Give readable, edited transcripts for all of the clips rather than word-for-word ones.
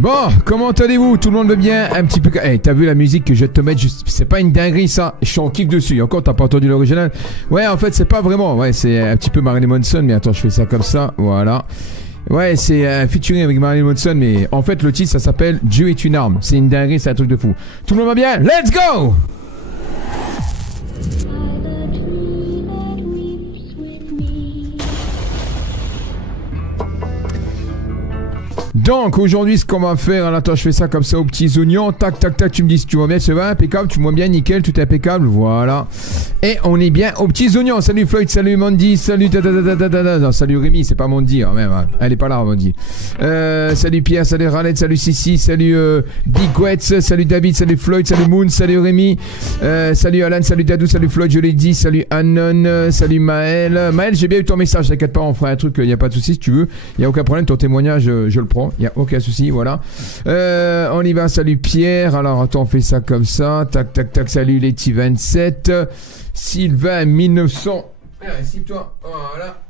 Bon, comment allez-vous? Tout le monde va bien? Un petit peu... Hey, t'as vu la musique que je vais te mettre juste... C'est pas une dinguerie ça, je suis en kiff dessus. Encore, t'as pas entendu l'original? Ouais, en fait, c'est pas vraiment. Ouais, c'est un petit peu Marilyn Manson, mais attends, je fais ça comme ça, voilà. Ouais, c'est un featuring avec Marilyn Manson, mais en fait, le titre, ça s'appelle Dieu est une arme. C'est une dinguerie, c'est un truc de fou. Tout le monde va bien? Let's go! Donc aujourd'hui ce qu'on va faire, alors attends je fais ça comme ça aux petits oignons, tac tac tac, tu me dis si tu vois bien, c'est va impeccable, tu me vois bien, nickel, tout est impeccable, voilà. Et on est bien aux petits oignons, salut Floyd, salut Mandy, salut non, salut Rémi, c'est pas Mandy hein, même, hein. Elle est pas là Mandy. Salut Pierre, salut Ralette, salut Sissi, salut Big Wets, salut David, salut Floyd, salut Moon, salut Rémi, salut Alan, salut Dadou, salut Floyd, je l'ai dit, salut Anon, salut Maël. Maël, j'ai bien eu ton message, t'inquiète pas, on fera un truc, y a pas de soucis si tu veux, y a aucun problème, ton témoignage, je le prends. Il n'y a aucun souci, voilà. On y va, salut Pierre. Alors, attends, on fait ça comme ça. Tac, tac, tac, salut Letty27. Sylvain 1900. Assis-toi, voilà.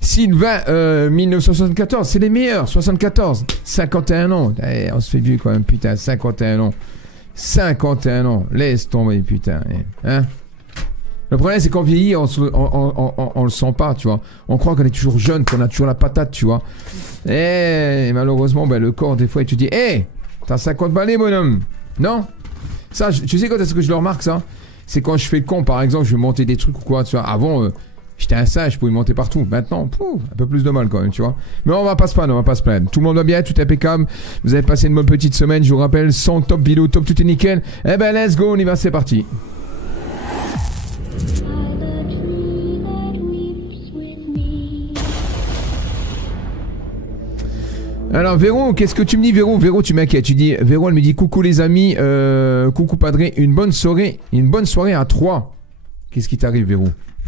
Sylvain 1974, c'est les meilleurs. 74, 51 ans. On se fait vieux quand même, putain, 51 ans. 51 ans, laisse tomber, putain. Hein? Le problème, c'est qu'en vieillit, on le sent pas, tu vois. On croit qu'on est toujours jeune, qu'on a toujours la patate, tu vois. Et malheureusement, ben, le corps, des fois, il te dit « Hé, t'as 50 balais, bonhomme !» Non? Ça, tu sais quand est-ce que je le remarque, ça? C'est quand je fais le con, par exemple, je vais monter des trucs ou quoi, tu vois. Avant, j'étais un singe, je pouvais monter partout. Maintenant, un peu plus de mal quand même, tu vois. Mais on va pas se plaindre, Tout le monde va bien, tout est impeccable. Vous avez passé une bonne petite semaine, je vous rappelle, 100 top vidéo, top, tout est nickel. Eh ben, let's go, on y va, c'est parti. Alors Véro, qu'est-ce que tu me dis Véro? Véro, tu m'inquiètes. Tu dis Véro, elle me dit coucou les amis, coucou Padré, une bonne soirée à 3. Qu'est-ce qui t'arrive Véro?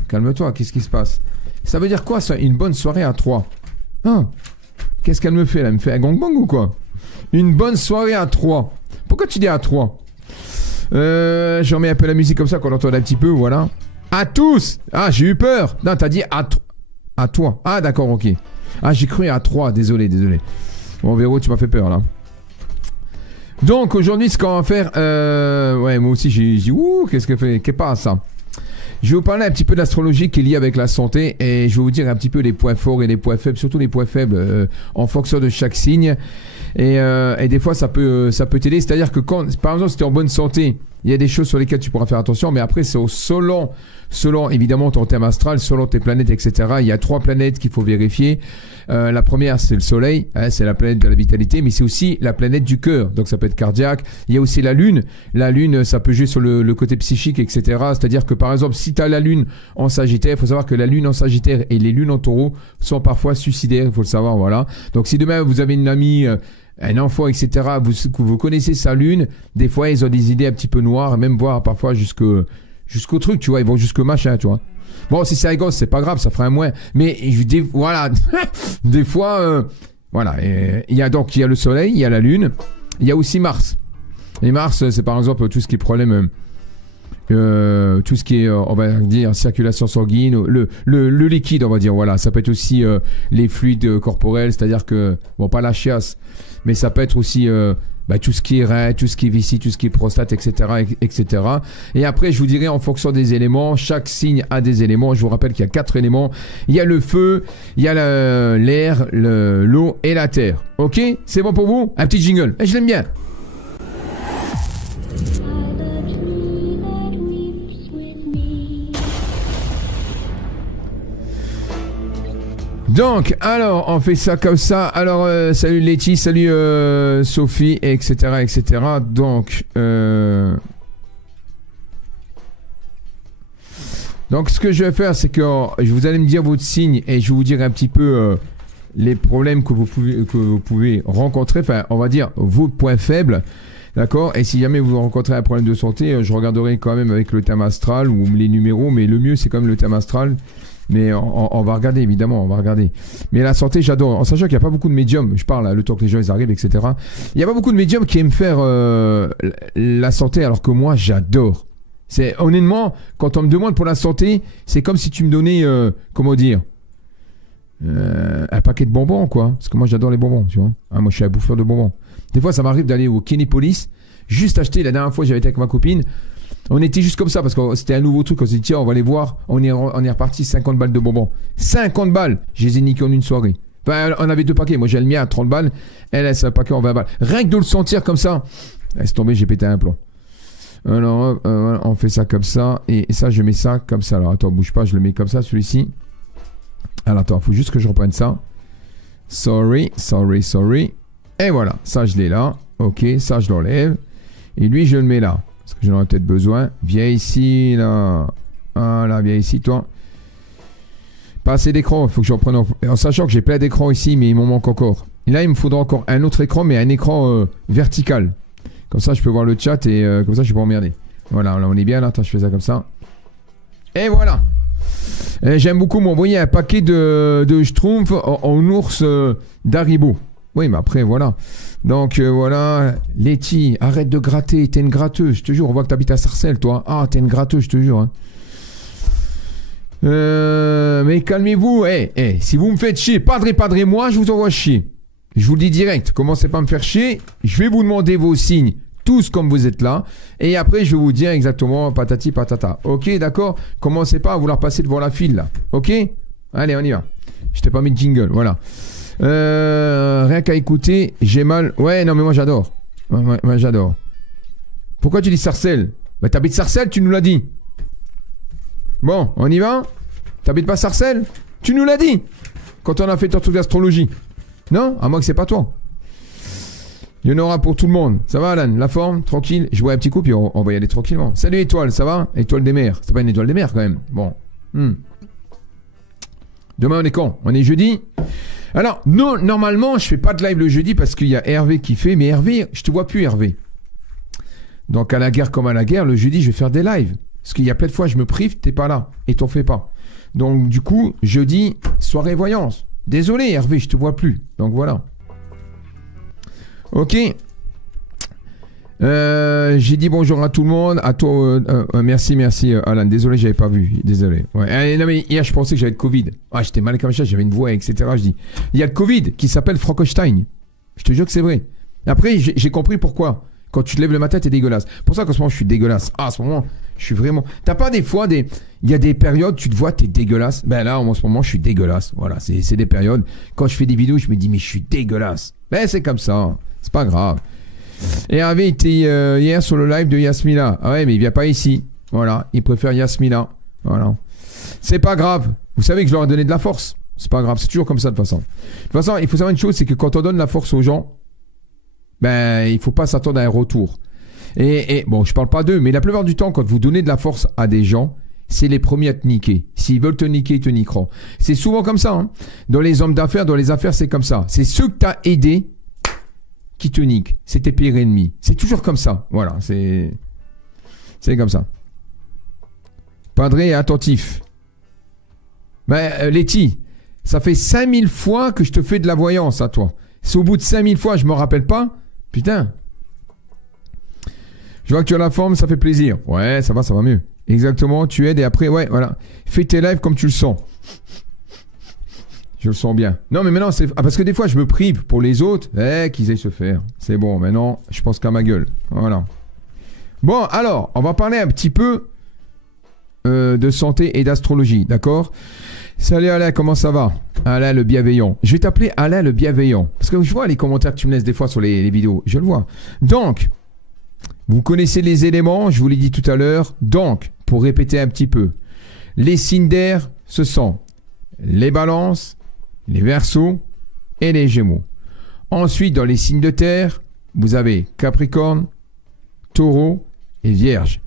Calme-toi, qu'est-ce qui se passe? Ça veut dire quoi ça, une bonne soirée à 3? Hein? Qu'est-ce qu'elle me fait là? Elle me fait un gangbang ou quoi? Une bonne soirée à 3. Pourquoi tu dis à 3? Je remets un peu la musique comme ça qu'on entend un petit peu, voilà. À tous. Ah, j'ai eu peur. Non, t'as dit à toi. Ah d'accord, ok. Ah, j'ai cru à 3, désolé. Bon, Véro, tu m'as fait peur, là. Donc, aujourd'hui, ce qu'on va faire... ouais, moi aussi, j'ai dit... Ouh, qu'est-ce passe, ça? Je vais vous parler un petit peu d'astrologie qui est liée avec la santé et je vais vous dire un petit peu les points forts et les points faibles, surtout les points faibles en fonction de chaque signe. Et des fois, ça peut t'aider. C'est-à-dire que quand, par exemple, si tu es en bonne santé, il y a des choses sur lesquelles tu pourras faire attention, mais après, c'est selon évidemment ton thème astral, selon tes planètes, etc. Il y a 3 planètes qu'il faut vérifier. La première, c'est le soleil, hein, c'est la planète de la vitalité, mais c'est aussi la planète du cœur, donc ça peut être cardiaque. Il y a aussi la lune. La lune, ça peut jouer sur le côté psychique, etc. C'est-à-dire que par exemple, si tu as la lune en Sagittaire, il faut savoir que la lune en Sagittaire et les lunes en Taureau sont parfois suicidaires, il faut le savoir, voilà. Donc si demain vous avez une amie... un enfant, etc., vous connaissez sa lune, des fois ils ont des idées un petit peu noires, même voire parfois jusqu'au truc, tu vois, ils vont jusqu'au machin, tu vois. Bon, si c'est un gosse, c'est pas grave, ça fera un moins. Mais voilà, des fois, voilà. Il y a le soleil, il y a la lune, il y a aussi Mars. Et Mars, c'est par exemple tout ce qui est problème, tout ce qui est, on va dire, circulation sanguine, le liquide, on va dire, voilà. Ça peut être aussi les fluides corporels, c'est-à-dire que, bon, pas la chiasse, mais ça peut être aussi tout ce qui est rein, tout ce qui est vessie, tout ce qui est prostate, etc., etc. Et après, je vous dirai en fonction des éléments, chaque signe a des éléments. Je vous rappelle qu'il y a 4 éléments. Il y a le feu, il y a l'air, l'eau et la terre. Ok? C'est bon pour vous? Un petit jingle. Et je l'aime bien. Donc, alors, on fait ça comme ça. Alors, salut Letty, salut Sophie, etc., etc. Donc, ce que je vais faire, c'est que vous allez me dire votre signe et je vais vous dire un petit peu les problèmes que vous pouvez rencontrer. Enfin, on va dire vos points faibles. D'accord? Et si jamais vous rencontrez un problème de santé, je regarderai quand même avec le thème astral ou les numéros. Mais le mieux, c'est quand même le thème astral. Mais on va regarder, évidemment, on va regarder. Mais la santé, j'adore. En sachant qu'il n'y a pas beaucoup de médiums, je parle le temps que les gens ils arrivent, etc. Il n'y a pas beaucoup de médiums qui aiment faire la santé, alors que moi, j'adore. C'est honnêtement, quand on me demande pour la santé, c'est comme si tu me donnais, comment dire, un paquet de bonbons, quoi. Parce que moi, j'adore les bonbons, tu vois. Moi, je suis un bouffeur de bonbons. Des fois, ça m'arrive d'aller au Kinépolis, juste acheter. La dernière fois, j'avais été avec ma copine. On était juste comme ça parce que c'était un nouveau truc. On s'est dit, tiens, on va aller voir. On est reparti 50 balles de bonbons. 50 balles. Je les ai niqués en une soirée. Enfin, on avait 2 paquets. Moi, j'ai le mien à 30 balles. Elle, c'est un paquet en 20 balles. Rien que de le sentir comme ça. Laisse tomber, j'ai pété un plomb. Alors, on fait ça comme ça. Et ça, je mets ça comme ça. Alors, attends, bouge pas. Je le mets comme ça, celui-ci. Alors, attends, il faut juste que je reprenne ça. Sorry. Et voilà. Ça, je l'ai là. Ok, ça, je l'enlève. Et lui, je le mets là. Parce que j'en aurais peut-être besoin. Viens ici, là. Voilà, viens ici, toi. Pas assez d'écran. Il faut que je reprenne en sachant que j'ai plein d'écrans ici, mais il m'en manque encore. Et là, il me faudra encore un autre écran, mais un écran vertical. Comme ça, je peux voir le chat et comme ça, je peux pas emmerder. Voilà, là, on est bien là. Attends, je fais ça comme ça. Et voilà. J'aime beaucoup m'envoyer un paquet de Schtroumpf en ours d'Haribo. Oui, mais après, voilà. Donc, voilà. Letty, arrête de gratter. T'es une gratteuse, je te jure. On voit que t'habites à Sarcelles, toi. Ah, t'es une gratteuse, je te jure. Hein. Mais calmez-vous. Si vous me faites chier, padrez-moi, je vous envoie chier. Je vous le dis direct. Commencez pas à me faire chier. Je vais vous demander vos signes. Tous comme vous êtes là. Et après, je vais vous dire exactement patati patata. Ok, d'accord? Commencez pas à vouloir passer devant la file, là. Ok? Allez, on y va. Je t'ai pas mis de jingle, voilà. Rien qu'à écouter, j'ai mal. Ouais, non, mais moi j'adore. Moi j'adore. Pourquoi tu dis Sarcelles? Bah, t'habites Sarcelles, tu nous l'as dit. Bon, on y va? T'habites pas Sarcelles? Tu nous l'as dit. Quand on a fait ton truc d'astrologie. Non? À moins que c'est pas toi. Il y en aura pour tout le monde. Ça va, Alan? La forme? Tranquille? Je vois un petit coup, puis on va y aller tranquillement. Salut, Étoile, ça va? Étoile des mers. C'est pas une étoile des mers, quand même. Bon. Demain, on est quand? On est jeudi? Alors, non, normalement, je fais pas de live le jeudi parce qu'il y a Hervé qui fait. Mais Hervé, je te vois plus, Hervé. Donc, à la guerre comme à la guerre, le jeudi, je vais faire des lives. Parce qu'il y a plein de fois, je me prive, t'es pas là. Et t'en fais pas. Donc, du coup, jeudi, soirée voyance. Désolé, Hervé, je te vois plus. Donc, voilà. Ok. J'ai dit bonjour à tout le monde. À toi, merci, Alan. Désolé, j'avais pas vu. Désolé. Ouais. Non, mais hier, je pensais que j'avais le Covid. Ah, j'étais mal comme ça, j'avais une voix, etc. Je dis, il y a le Covid qui s'appelle Frankenstein. Je te jure que c'est vrai. Après, j'ai compris pourquoi. Quand tu te lèves le matin, t'es dégueulasse. Pour ça qu'en ce moment, je suis dégueulasse. Ah, à ce moment, je suis vraiment. T'as pas des fois il y a des périodes, tu te vois, t'es dégueulasse. Ben là, en ce moment, je suis dégueulasse. Voilà, c'est des périodes. Quand je fais des vidéos, je me dis, mais je suis dégueulasse. Ben, c'est comme ça. C'est pas grave. Et Hervé était hier sur le live de Yasmina. Ah ouais, mais il vient pas ici. Voilà, il préfère Yasmina. Voilà. C'est pas grave. Vous savez que je leur ai donné de la force. C'est pas grave, c'est toujours comme ça de toute façon. De toute façon, il faut savoir une chose, c'est que quand on donne la force aux gens, ben, il faut pas s'attendre à un retour. Et bon, je parle pas d'eux, mais la plupart du temps, quand vous donnez de la force à des gens, c'est les premiers à te niquer. S'ils veulent te niquer, ils te niqueront. C'est souvent comme ça. Hein. Dans les hommes d'affaires, dans les affaires, c'est comme ça. C'est ceux que tu as aidés qui te niquent. C'est tes pires ennemis. C'est toujours comme ça. Voilà, c'est comme ça. Padré est attentif. Ben, Letty, ça fait 5000 fois que je te fais de la voyance à toi. C'est au bout de 5000 fois, je me rappelle pas. Putain. Je vois que tu as la forme, ça fait plaisir. Ouais, ça va mieux. Exactement, tu aides et après, ouais, voilà. Fais tes lives comme tu le sens. Je le sens bien. Non, mais maintenant, c'est... Ah, parce que des fois, je me prive pour les autres. Qu'ils aillent se faire. C'est bon, maintenant, je pense qu'à ma gueule. Voilà. Bon, alors, on va parler un petit peu de santé et d'astrologie, d'accord? Salut Alain, comment ça va? Alain le bienveillant. Je vais t'appeler Alain le bienveillant. Parce que je vois les commentaires que tu me laisses des fois sur les vidéos. Je le vois. Donc, vous connaissez les éléments, je vous l'ai dit tout à l'heure. Donc, pour répéter un petit peu, les signes d'air, ce sont les balances, les verseaux et les gémeaux. Ensuite, dans les signes de terre, vous avez Capricorne, Taureau et Vierge.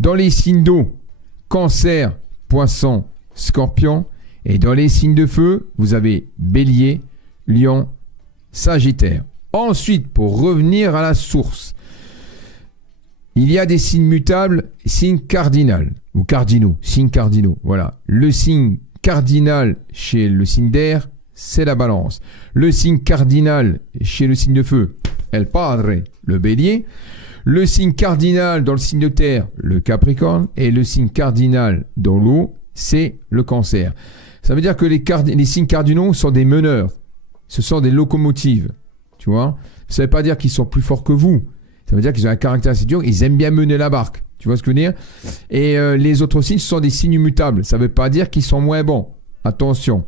Dans les signes d'eau, Cancer, Poisson, Scorpion. Et dans les signes de feu, vous avez Bélier, Lion, Sagittaire. Ensuite, pour revenir à la source, il y a des signes mutables, signes cardinaux, ou cardinaux, signes cardinaux. Voilà. Le signe cardinal chez le signe d'air, c'est la balance. Le signe cardinal chez le signe de feu, El Padre, le bélier. Le signe cardinal dans le signe de terre, le capricorne. Et le signe cardinal dans l'eau, c'est le cancer. Ça veut dire que les signes cardinaux sont des meneurs. Ce sont des locomotives. tu vois. Ça ne veut pas dire qu'ils sont plus forts que vous. Ça veut dire qu'ils ont un caractère assez dur. Ils aiment bien mener la barque. Tu vois ce que je veux dire? Et les autres signes, ce sont des signes immutables. Ça ne veut pas dire qu'ils sont moins bons. Attention.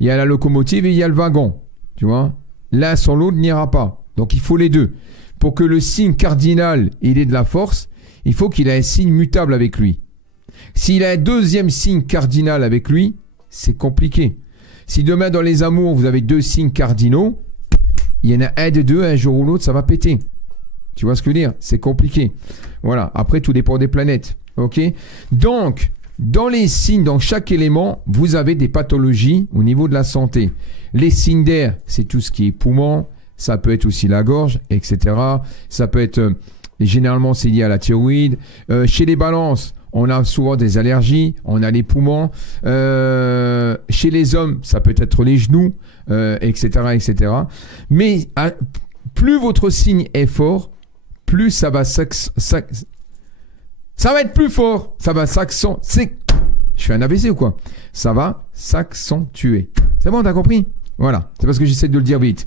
Il y a la locomotive et il y a le wagon. Tu vois? L'un sans l'autre n'ira pas. Donc, il faut les deux. Pour que le signe cardinal, il ait de la force, il faut qu'il ait un signe mutable avec lui. S'il a un deuxième signe cardinal avec lui, c'est compliqué. Si demain, dans les amours, vous avez 2 signes cardinaux, il y en a un des deux, un jour ou l'autre, ça va péter. Tu vois ce que je veux dire? C'est compliqué. Voilà. Après, tout dépend des planètes. OK? Donc, dans les signes, dans chaque élément, vous avez des pathologies au niveau de la santé. Les signes d'air, c'est tout ce qui est poumon. Ça peut être aussi la gorge, etc. Ça peut être, généralement, c'est lié à la thyroïde. Chez les balances, on a souvent des allergies. On a les poumons. Chez les hommes, ça peut être les genoux, etc., etc. Mais plus votre signe est fort, plus ça va ça va être plus fort. Ça va s'accentuer. Je fais un AVC ou quoi? Ça va s'accentuer. C'est bon, t'as compris? Voilà. C'est parce que j'essaie de le dire vite.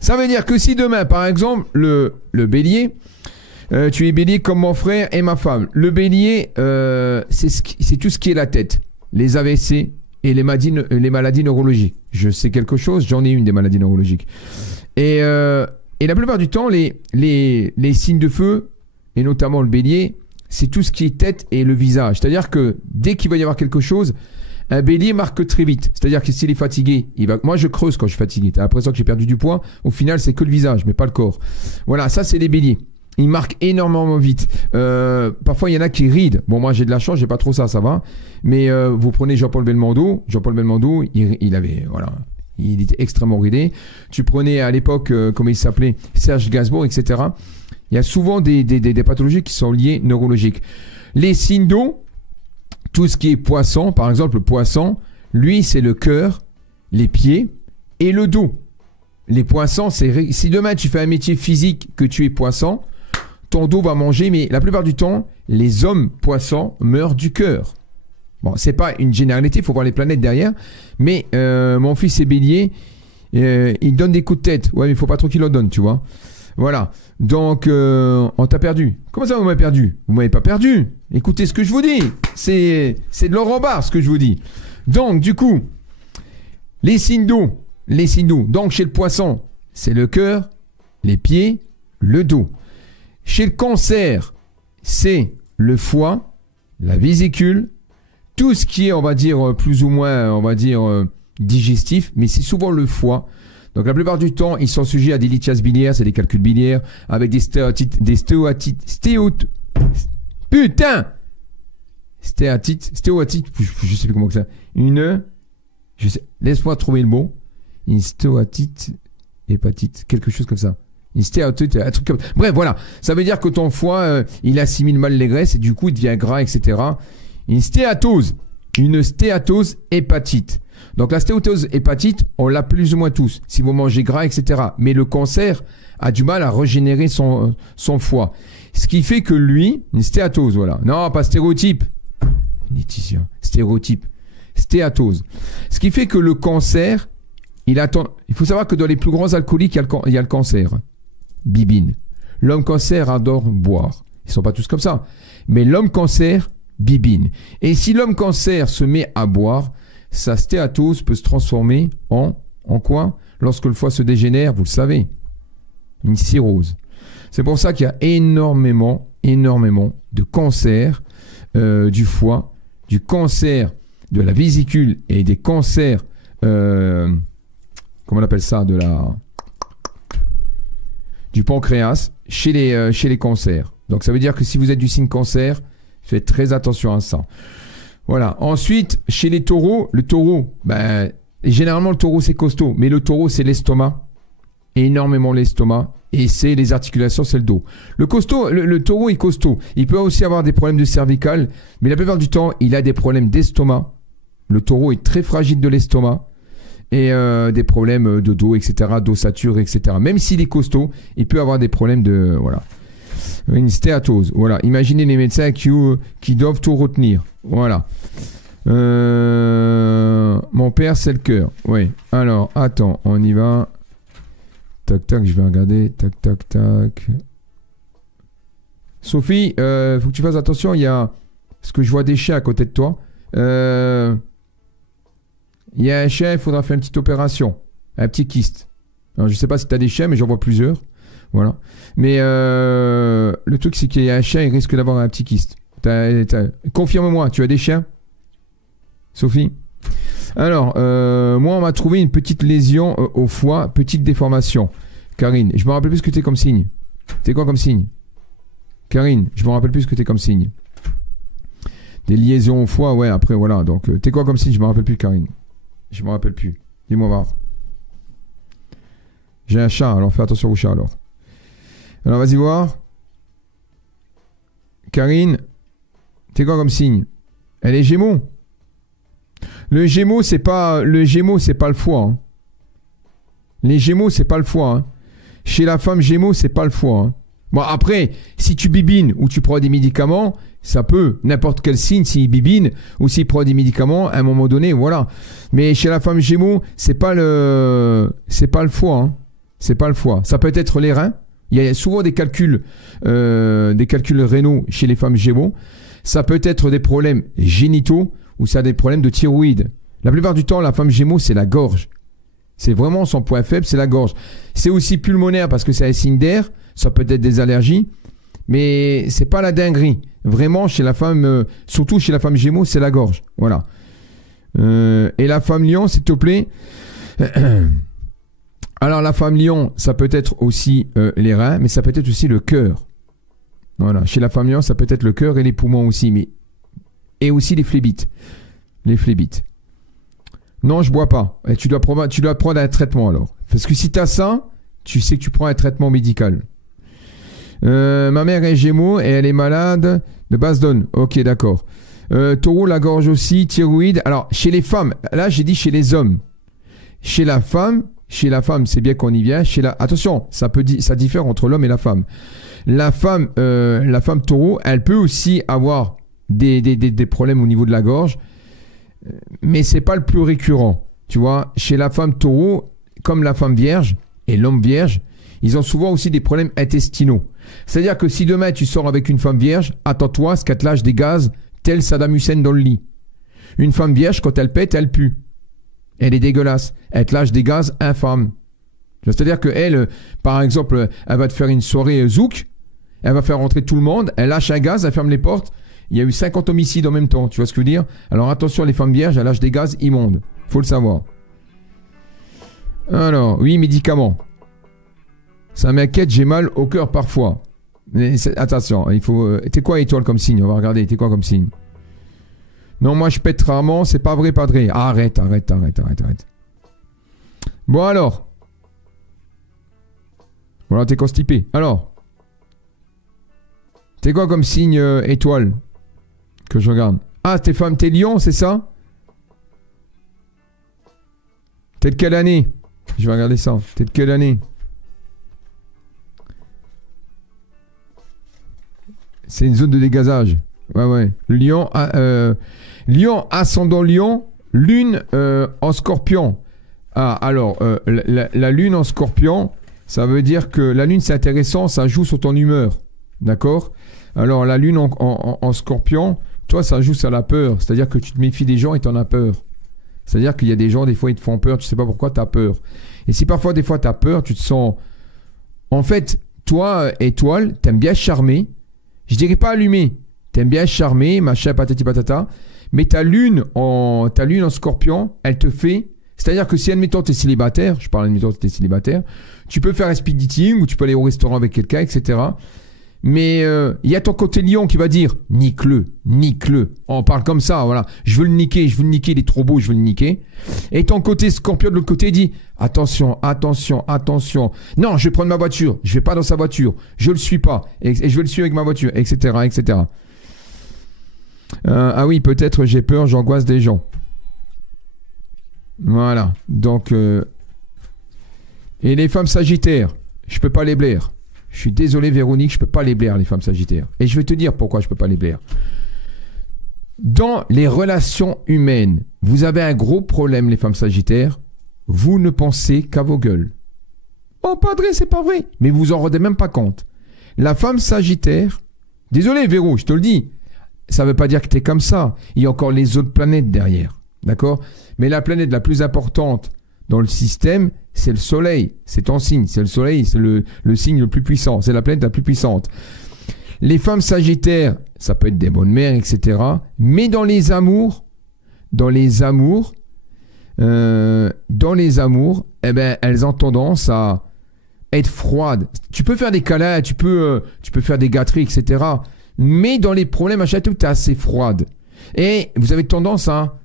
Ça veut dire que si demain, par exemple, le bélier, tu es bélier comme mon frère et ma femme. Le bélier, c'est tout ce qui est la tête. Les AVC et les maladies neurologiques. Je sais quelque chose, j'en ai une des maladies neurologiques. Et la plupart du temps, les signes de feu, et notamment le bélier, c'est tout ce qui est tête et le visage. C'est-à-dire que dès qu'il va y avoir quelque chose, un bélier marque très vite. C'est-à-dire que s'il est fatigué, moi je creuse quand je suis fatigué. T'as l'impression que j'ai perdu du poids. Au final, c'est que le visage, mais pas le corps. Voilà, ça c'est les béliers. Ils marquent énormément vite. Parfois, il y en a qui rident. Bon, moi j'ai de la chance, j'ai pas trop ça va. Mais vous prenez Jean-Paul Belmondo. Jean-Paul Belmondo, il avait, voilà... Il était extrêmement ridé. Tu prenais à l'époque, comment il s'appelait, Serge Gainsbourg, etc. Il y a souvent des pathologies qui sont liées neurologiques. Les signes d'eau, tout ce qui est poisson, par exemple, le poisson, lui, c'est le cœur, les pieds et le dos. Les poissons, si demain tu fais un métier physique que tu es poisson, ton dos va manger, mais la plupart du temps, les hommes poissons meurent du cœur. Bon, c'est pas une généralité, il faut voir les planètes derrière. Mais mon fils est bélier, il donne des coups de tête. Ouais, mais il faut pas trop qu'il en donne, tu vois. Voilà. Donc, on t'a perdu. Comment ça, vous m'avez perdu? Vous m'avez pas perdu. Écoutez ce que je vous dis. C'est de l'or en barre, ce que je vous dis. Donc, du coup, les signes d'eau. Donc, chez le poisson, c'est le cœur, les pieds, le dos. Chez le cancer, c'est le foie, la vésicule, tout ce qui est, on va dire, plus ou moins, digestif, mais c'est souvent le foie. Donc, la plupart du temps, ils sont sujets à des lithiases biliaires, c'est des calculs biliaires, avec des stéatites, stéatites, je sais plus comment que ça. Laisse-moi trouver le mot. Une stéatite, hépatite, quelque chose comme ça. Une stéatite, un truc comme ça. Bref, voilà. Ça veut dire que ton foie, il assimile mal les graisses et du coup, il devient gras, etc. Une stéatose hépatite. Donc la stéatose hépatite, on l'a plus ou moins tous, si vous mangez gras, etc. Mais le cancer a du mal à régénérer son foie. Ce qui fait que lui, une stéatose, voilà. Non, pas stéréotype. Laetitia, stéréotype. Stéatose. Ce qui fait que le cancer, il faut savoir que dans les plus grands alcooliques, il y a le cancer. Bibine. L'homme cancer adore boire. Ils ne sont pas tous comme ça. Mais l'homme cancer bibine. Et si l'homme cancer se met à boire, sa stéatose peut se transformer en quoi? Lorsque le foie se dégénère, vous le savez, une cirrhose. C'est pour ça qu'il y a énormément de cancers du foie, du cancer de la vésicule et des cancers, comment on appelle ça, du pancréas chez les cancers. Donc ça veut dire que si vous êtes du signe cancer, faites très attention à ça. Voilà. Ensuite, chez les taureaux, le taureau, généralement le taureau c'est costaud, mais le taureau c'est l'estomac, énormément l'estomac, et c'est les articulations, c'est le dos. Le taureau est costaud. Il peut aussi avoir des problèmes de cervical, mais la plupart du temps, il a des problèmes d'estomac. Le taureau est très fragile de l'estomac et des problèmes de dos, etc., d'ossature, etc. Même s'il est costaud, il peut avoir des problèmes de une stéatose. Voilà. Imaginez les médecins qui doivent tout retenir. Voilà. Mon père, c'est le cœur. Oui. Alors, attends, on y va. Tac, tac, je vais regarder. Tac, tac, tac. Sophie, faut que tu fasses attention. Il y a... Parce que je vois des chiens à côté de toi. Il y a un chien, il faudra faire une petite opération. Un petit kyste. Alors, je sais pas si tu as des chiens, mais j'en vois plusieurs. Voilà. Mais le truc, c'est qu'il y a un chien, il risque d'avoir un petit kyste. Confirme-moi, tu as des chiens, Sophie? Alors, moi, on m'a trouvé une petite lésion au foie, petite déformation. Karine, je me rappelle plus ce que tu es comme signe. T'es quoi comme signe? Karine, je me rappelle plus ce que tu es comme signe. Des liaisons au foie, ouais, après, voilà. Donc, t'es quoi comme signe? Je me rappelle plus, Karine. Je me rappelle plus. Dis-moi voir. J'ai un chat, alors fais attention au chat, alors. Alors, vas-y voir. Karine, t'es quoi comme signe? Elle est Gémeaux. Le Gémeaux, c'est pas le foie. Hein. Les Gémeaux, c'est pas le foie. Hein. Chez la femme Gémeaux, c'est pas le foie. Hein. Bon, après, si tu bibines ou tu prends des médicaments, ça peut. N'importe quel signe, s'il bibine ou s'il prend des médicaments, à un moment donné, voilà. Mais chez la femme Gémeaux, c'est pas le foie. Hein. C'est pas le foie. Ça peut être les reins. Il y a souvent des calculs rénaux chez les femmes Gémeaux. Ça peut être des problèmes génitaux ou ça a des problèmes de thyroïde. La plupart du temps, la femme Gémeaux, c'est la gorge. C'est vraiment son point faible, c'est la gorge. C'est aussi pulmonaire parce que c'est un signe d'air. Ça peut être des allergies. Mais c'est pas la dinguerie. Vraiment, chez la femme, surtout chez la femme Gémeaux, c'est la gorge. Voilà. Et la femme Lion, s'il te plaît. Alors, la femme Lion, ça peut être aussi les reins, mais ça peut être aussi le cœur. Voilà. Chez la femme Lion, ça peut être le cœur et les poumons aussi. Et aussi les phlébites. Les phlébites. Non, je bois pas. Et tu dois prendre un traitement alors. Parce que si tu as ça, tu sais que tu prends un traitement médical. Ma mère est Gémeaux et elle est malade de Basdon. Ok, d'accord. Taureau, la gorge aussi, thyroïde. Alors, chez les femmes, là j'ai dit chez les hommes. Chez la femme, c'est bien qu'on y vient. Attention, ça diffère entre l'homme et la femme. La femme taureau, elle peut aussi avoir des problèmes au niveau de la gorge, mais c'est pas le plus récurrent. Tu vois, chez la femme taureau, comme la femme vierge et l'homme vierge, ils ont souvent aussi des problèmes intestinaux. C'est-à-dire que si demain tu sors avec une femme vierge, attends-toi à ce qu'elle te lâche des gaz tel Saddam Hussein dans le lit. Une femme vierge, quand elle pète, elle pue. Elle est dégueulasse. Elle te lâche des gaz infâmes. C'est-à-dire qu'elle, par exemple, elle va te faire une soirée zouk, elle va faire rentrer tout le monde, elle lâche un gaz, elle ferme les portes. Il y a eu 50 homicides en même temps. Tu vois ce que je veux dire? Alors attention, les femmes vierges, elles lâchent des gaz immondes. Faut le savoir. Alors, oui, médicaments. Ça m'inquiète, j'ai mal au cœur parfois. Mais attention, il faut... T'es quoi étoile comme signe? On va regarder, t'es quoi comme signe? Non, moi je pète rarement, c'est pas vrai, padré. Arrête. Bon alors. Voilà, t'es constipé. Alors. T'es quoi comme signe étoile? Que je regarde. Ah, t'es femme, t'es lion, c'est ça? T'es de quelle année? Je vais regarder ça. T'es de quelle année? C'est une zone de dégazage. Ouais. Lion, Lion, ascendant Lion, lune en scorpion. Ah, alors, la lune en scorpion, ça veut dire que la lune, c'est intéressant, ça joue sur ton humeur. D'accord? Alors, la lune en scorpion, toi, ça joue sur la peur. C'est-à-dire que tu te méfies des gens et tu en as peur. C'est-à-dire qu'il y a des gens, des fois, ils te font peur, tu sais pas pourquoi tu as peur. Et si parfois, des fois, tu as peur, tu te sens... En fait, toi, étoile, t'aimes bien charmer. Je dirais pas allumer. T'aimes bien charmer, machin, patati patata. Mais ta lune en scorpion, elle te fait... C'est-à-dire que si, admettons, t'es célibataire, je parle admettons, t'es célibataire, tu peux faire un speed dating ou tu peux aller au restaurant avec quelqu'un, etc. Mais il y a ton côté lion qui va dire nique-le. On parle comme ça, voilà. Je veux le niquer, il est trop beau, je veux le niquer. Et ton côté scorpion de l'autre côté dit attention. Non, je vais prendre ma voiture, je vais pas dans sa voiture, je le suis pas, et je vais le suivre avec ma voiture, etc. Ah oui, peut-être j'ai peur, j'angoisse des gens. Voilà, donc... Et les femmes sagittaires, je peux pas les blaire. Je suis désolé Véronique, je peux pas les blaire les femmes sagittaires. Et je vais te dire pourquoi je peux pas les blaire. Dans les relations humaines, vous avez un gros problème les femmes sagittaires. Vous ne pensez qu'à vos gueules. Oh, padré, c'est pas vrai. Mais vous en rendez même pas compte. La femme Sagittaire, désolé, Véro, je te le dis, ça veut pas dire que tu es comme ça. Il y a encore les autres planètes derrière. D'accord? Mais la planète la plus importante dans le système, c'est le Soleil. C'est ton signe. C'est le Soleil, c'est le signe le plus puissant. C'est la planète la plus puissante. Les femmes Sagittaires, ça peut être des bonnes mères, etc. Mais dans les amours, eh ben, elles ont tendance à être froides. Tu peux faire des câlins, tu peux faire des gâteries, etc. Mais dans les problèmes à chaque fois, tu es assez froide. Et vous avez tendance à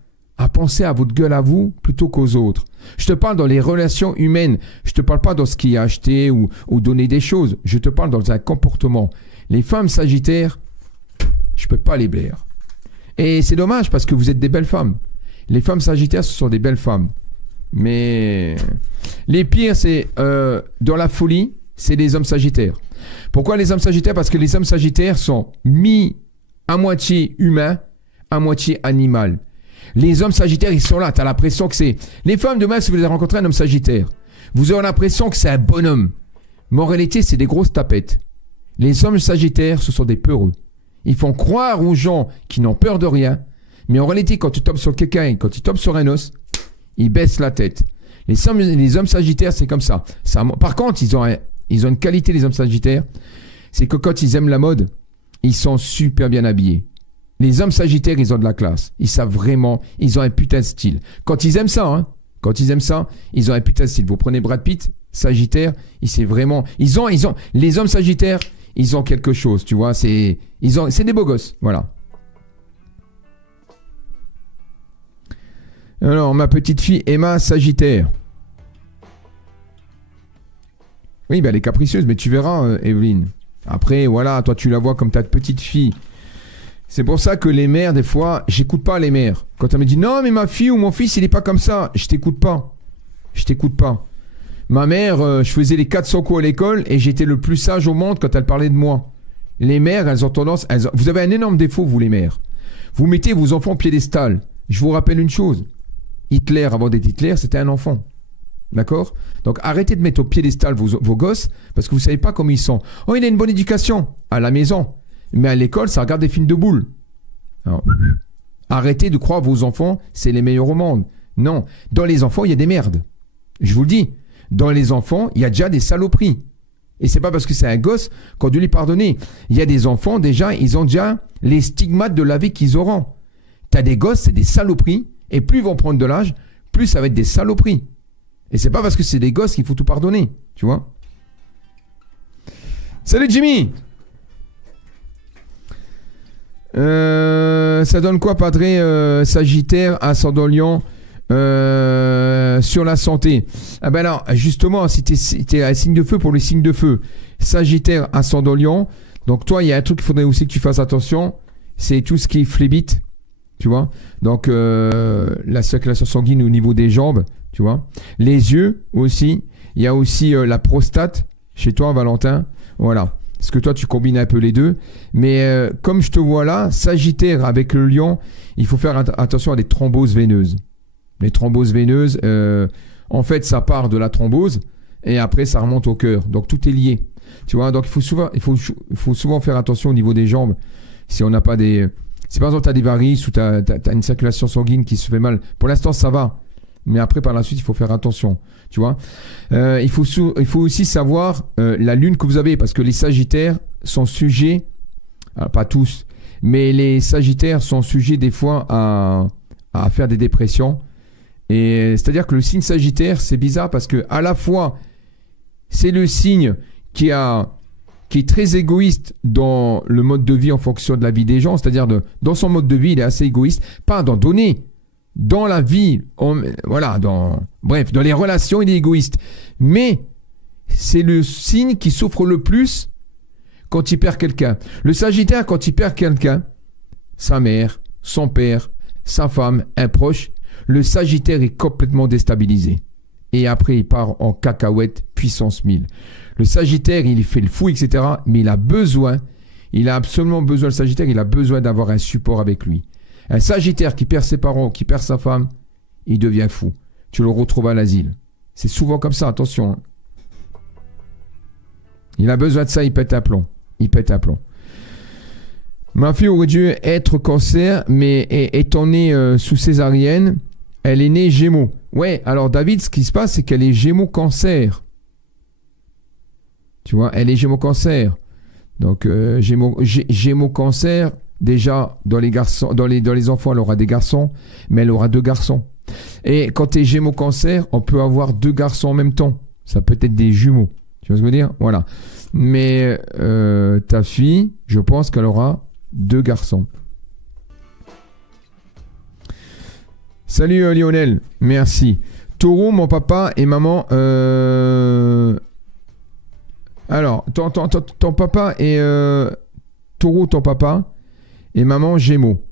penser à votre gueule à vous plutôt qu'aux autres. Je te parle dans les relations humaines. Je te parle pas dans ce qui est acheté ou donner des choses. Je te parle dans un comportement. Les femmes Sagittaires, je peux pas les blaire. Et c'est dommage parce que vous êtes des belles femmes. Les femmes Sagittaires, ce sont des belles femmes. Mais les pires, c'est dans la folie, c'est les hommes Sagittaires. Pourquoi les hommes Sagittaires? Parce que les hommes Sagittaires sont mis à moitié humains, à moitié animal. Les hommes Sagittaires, ils sont là. Tu as l'impression que c'est... Les femmes, demain, si vous avez rencontré un homme Sagittaire, vous aurez l'impression que c'est un bonhomme. Mais en réalité, c'est des grosses tapettes. Les hommes Sagittaires, ce sont des peureux. Ils font croire aux gens qui n'ont peur de rien. Mais en réalité, quand tu tombes sur quelqu'un, quand ils tombent sur un os, ils baissent la tête. Les hommes Sagittaires, c'est comme ça. Par contre, ils ont une qualité, les hommes Sagittaires, c'est que quand ils aiment la mode, ils sont super bien habillés. Les hommes Sagittaires, ils ont de la classe. Ils savent vraiment, ils ont un putain de style. Quand ils aiment ça, ils ont un putain de style. Vous prenez Brad Pitt, Sagittaire, c'est vraiment... Les hommes Sagittaires, ils ont quelque chose, tu vois. C'est des beaux gosses, voilà. Alors, ma petite fille Emma, Sagittaire. Oui, ben elle est capricieuse, mais tu verras, Evelyne. Après, voilà, toi, tu la vois comme ta petite fille. C'est pour ça que les mères, des fois, j'écoute pas les mères. Quand elle me dit, non, mais ma fille ou mon fils, il est pas comme ça. Je t'écoute pas. Ma mère, je faisais les 400 coups à l'école et j'étais le plus sage au monde quand elle parlait de moi. Les mères, elles ont tendance... Vous avez un énorme défaut, vous, les mères. Vous mettez vos enfants au piédestal. Je vous rappelle une chose. Hitler, avant d'être Hitler, c'était un enfant. D'accord? Donc arrêtez de mettre au piédestal vos gosses parce que vous ne savez pas comment ils sont. Oh, il a une bonne éducation à la maison. Mais à l'école, ça regarde des films de boules. Alors, arrêtez de croire vos enfants, c'est les meilleurs au monde. Non. Dans les enfants, il y a des merdes. Je vous le dis. Dans les enfants, il y a déjà des saloperies. Et c'est pas parce que c'est un gosse qu'on doit lui pardonner. Il y a des enfants, déjà, ils ont déjà les stigmates de la vie qu'ils auront. T'as des gosses, c'est des saloperies. Et plus ils vont prendre de l'âge, plus ça va être des saloperies. Et c'est pas parce que c'est des gosses qu'il faut tout pardonner. Tu vois? Salut Jimmy! Ça donne quoi, Padré, Sagittaire, ascendant Lion, sur la santé? Ah ben alors, justement, si t'es un signe de feu, pour les signes de feu, Sagittaire, ascendant Lion, donc toi, il y a un truc qu'il faudrait aussi que tu fasses attention, c'est tout ce qui est phlébite, tu vois. Donc, la circulation sanguine au niveau des jambes, tu vois. Les yeux aussi, il y a aussi la prostate, chez toi, Valentin, voilà. Parce que toi, tu combines un peu les deux. Mais comme je te vois là, Sagittaire avec le lion, il faut faire attention à des thromboses veineuses. Les thromboses veineuses, en fait, ça part de la thrombose et après, ça remonte au cœur. Donc, tout est lié. Tu vois, donc il faut souvent faire attention au niveau des jambes. Si on n'a pas des... Si par exemple, tu as des varices ou tu as une circulation sanguine qui se fait mal, pour l'instant, ça va. Mais après, par la suite, il faut faire attention. Tu vois, il faut aussi savoir la lune que vous avez, parce que les Sagittaires sont sujets, alors pas tous, mais les Sagittaires sont sujets des fois à faire des dépressions. Et c'est-à-dire que le signe Sagittaire, c'est bizarre parce que à la fois, c'est le signe qui est très égoïste dans le mode de vie en fonction de la vie des gens, c'est-à-dire dans son mode de vie, il est assez égoïste, pas d'en donner. Dans la vie, dans les relations, il est égoïste. Mais c'est le signe qui souffre le plus quand il perd quelqu'un. Le Sagittaire, quand il perd quelqu'un, sa mère, son père, sa femme, un proche, le Sagittaire est complètement déstabilisé. Et après, il part en cacahuète, puissance 1000. Le Sagittaire, il fait le fou, etc. Mais il a absolument besoin, le Sagittaire, il a besoin d'avoir un support avec lui. Un Sagittaire qui perd ses parents, qui perd sa femme, il devient fou. Tu le retrouves à l'asile. C'est souvent comme ça, attention. Il a besoin de ça, il pète un plomb. Il pète un plomb. Ma fille aurait dû être cancer, mais étant née sous césarienne, elle est née Gémeaux. Ouais, alors David, ce qui se passe, c'est qu'elle est Gémeaux cancer. Tu vois, elle est Gémeaux cancer. Donc, Gémeaux cancer, déjà, dans les garçons, dans les enfants, elle aura des garçons, mais elle aura 2 garçons. Et quand tu es Gémeaux cancer, on peut avoir 2 garçons en même temps. Ça peut être des jumeaux. Tu vois ce que je veux dire? Voilà. Mais ta fille, je pense qu'elle aura 2 garçons. Salut Lionel, merci. Taureau, mon papa et maman. Alors, ton papa et Taureau, ton papa et maman Gémeaux.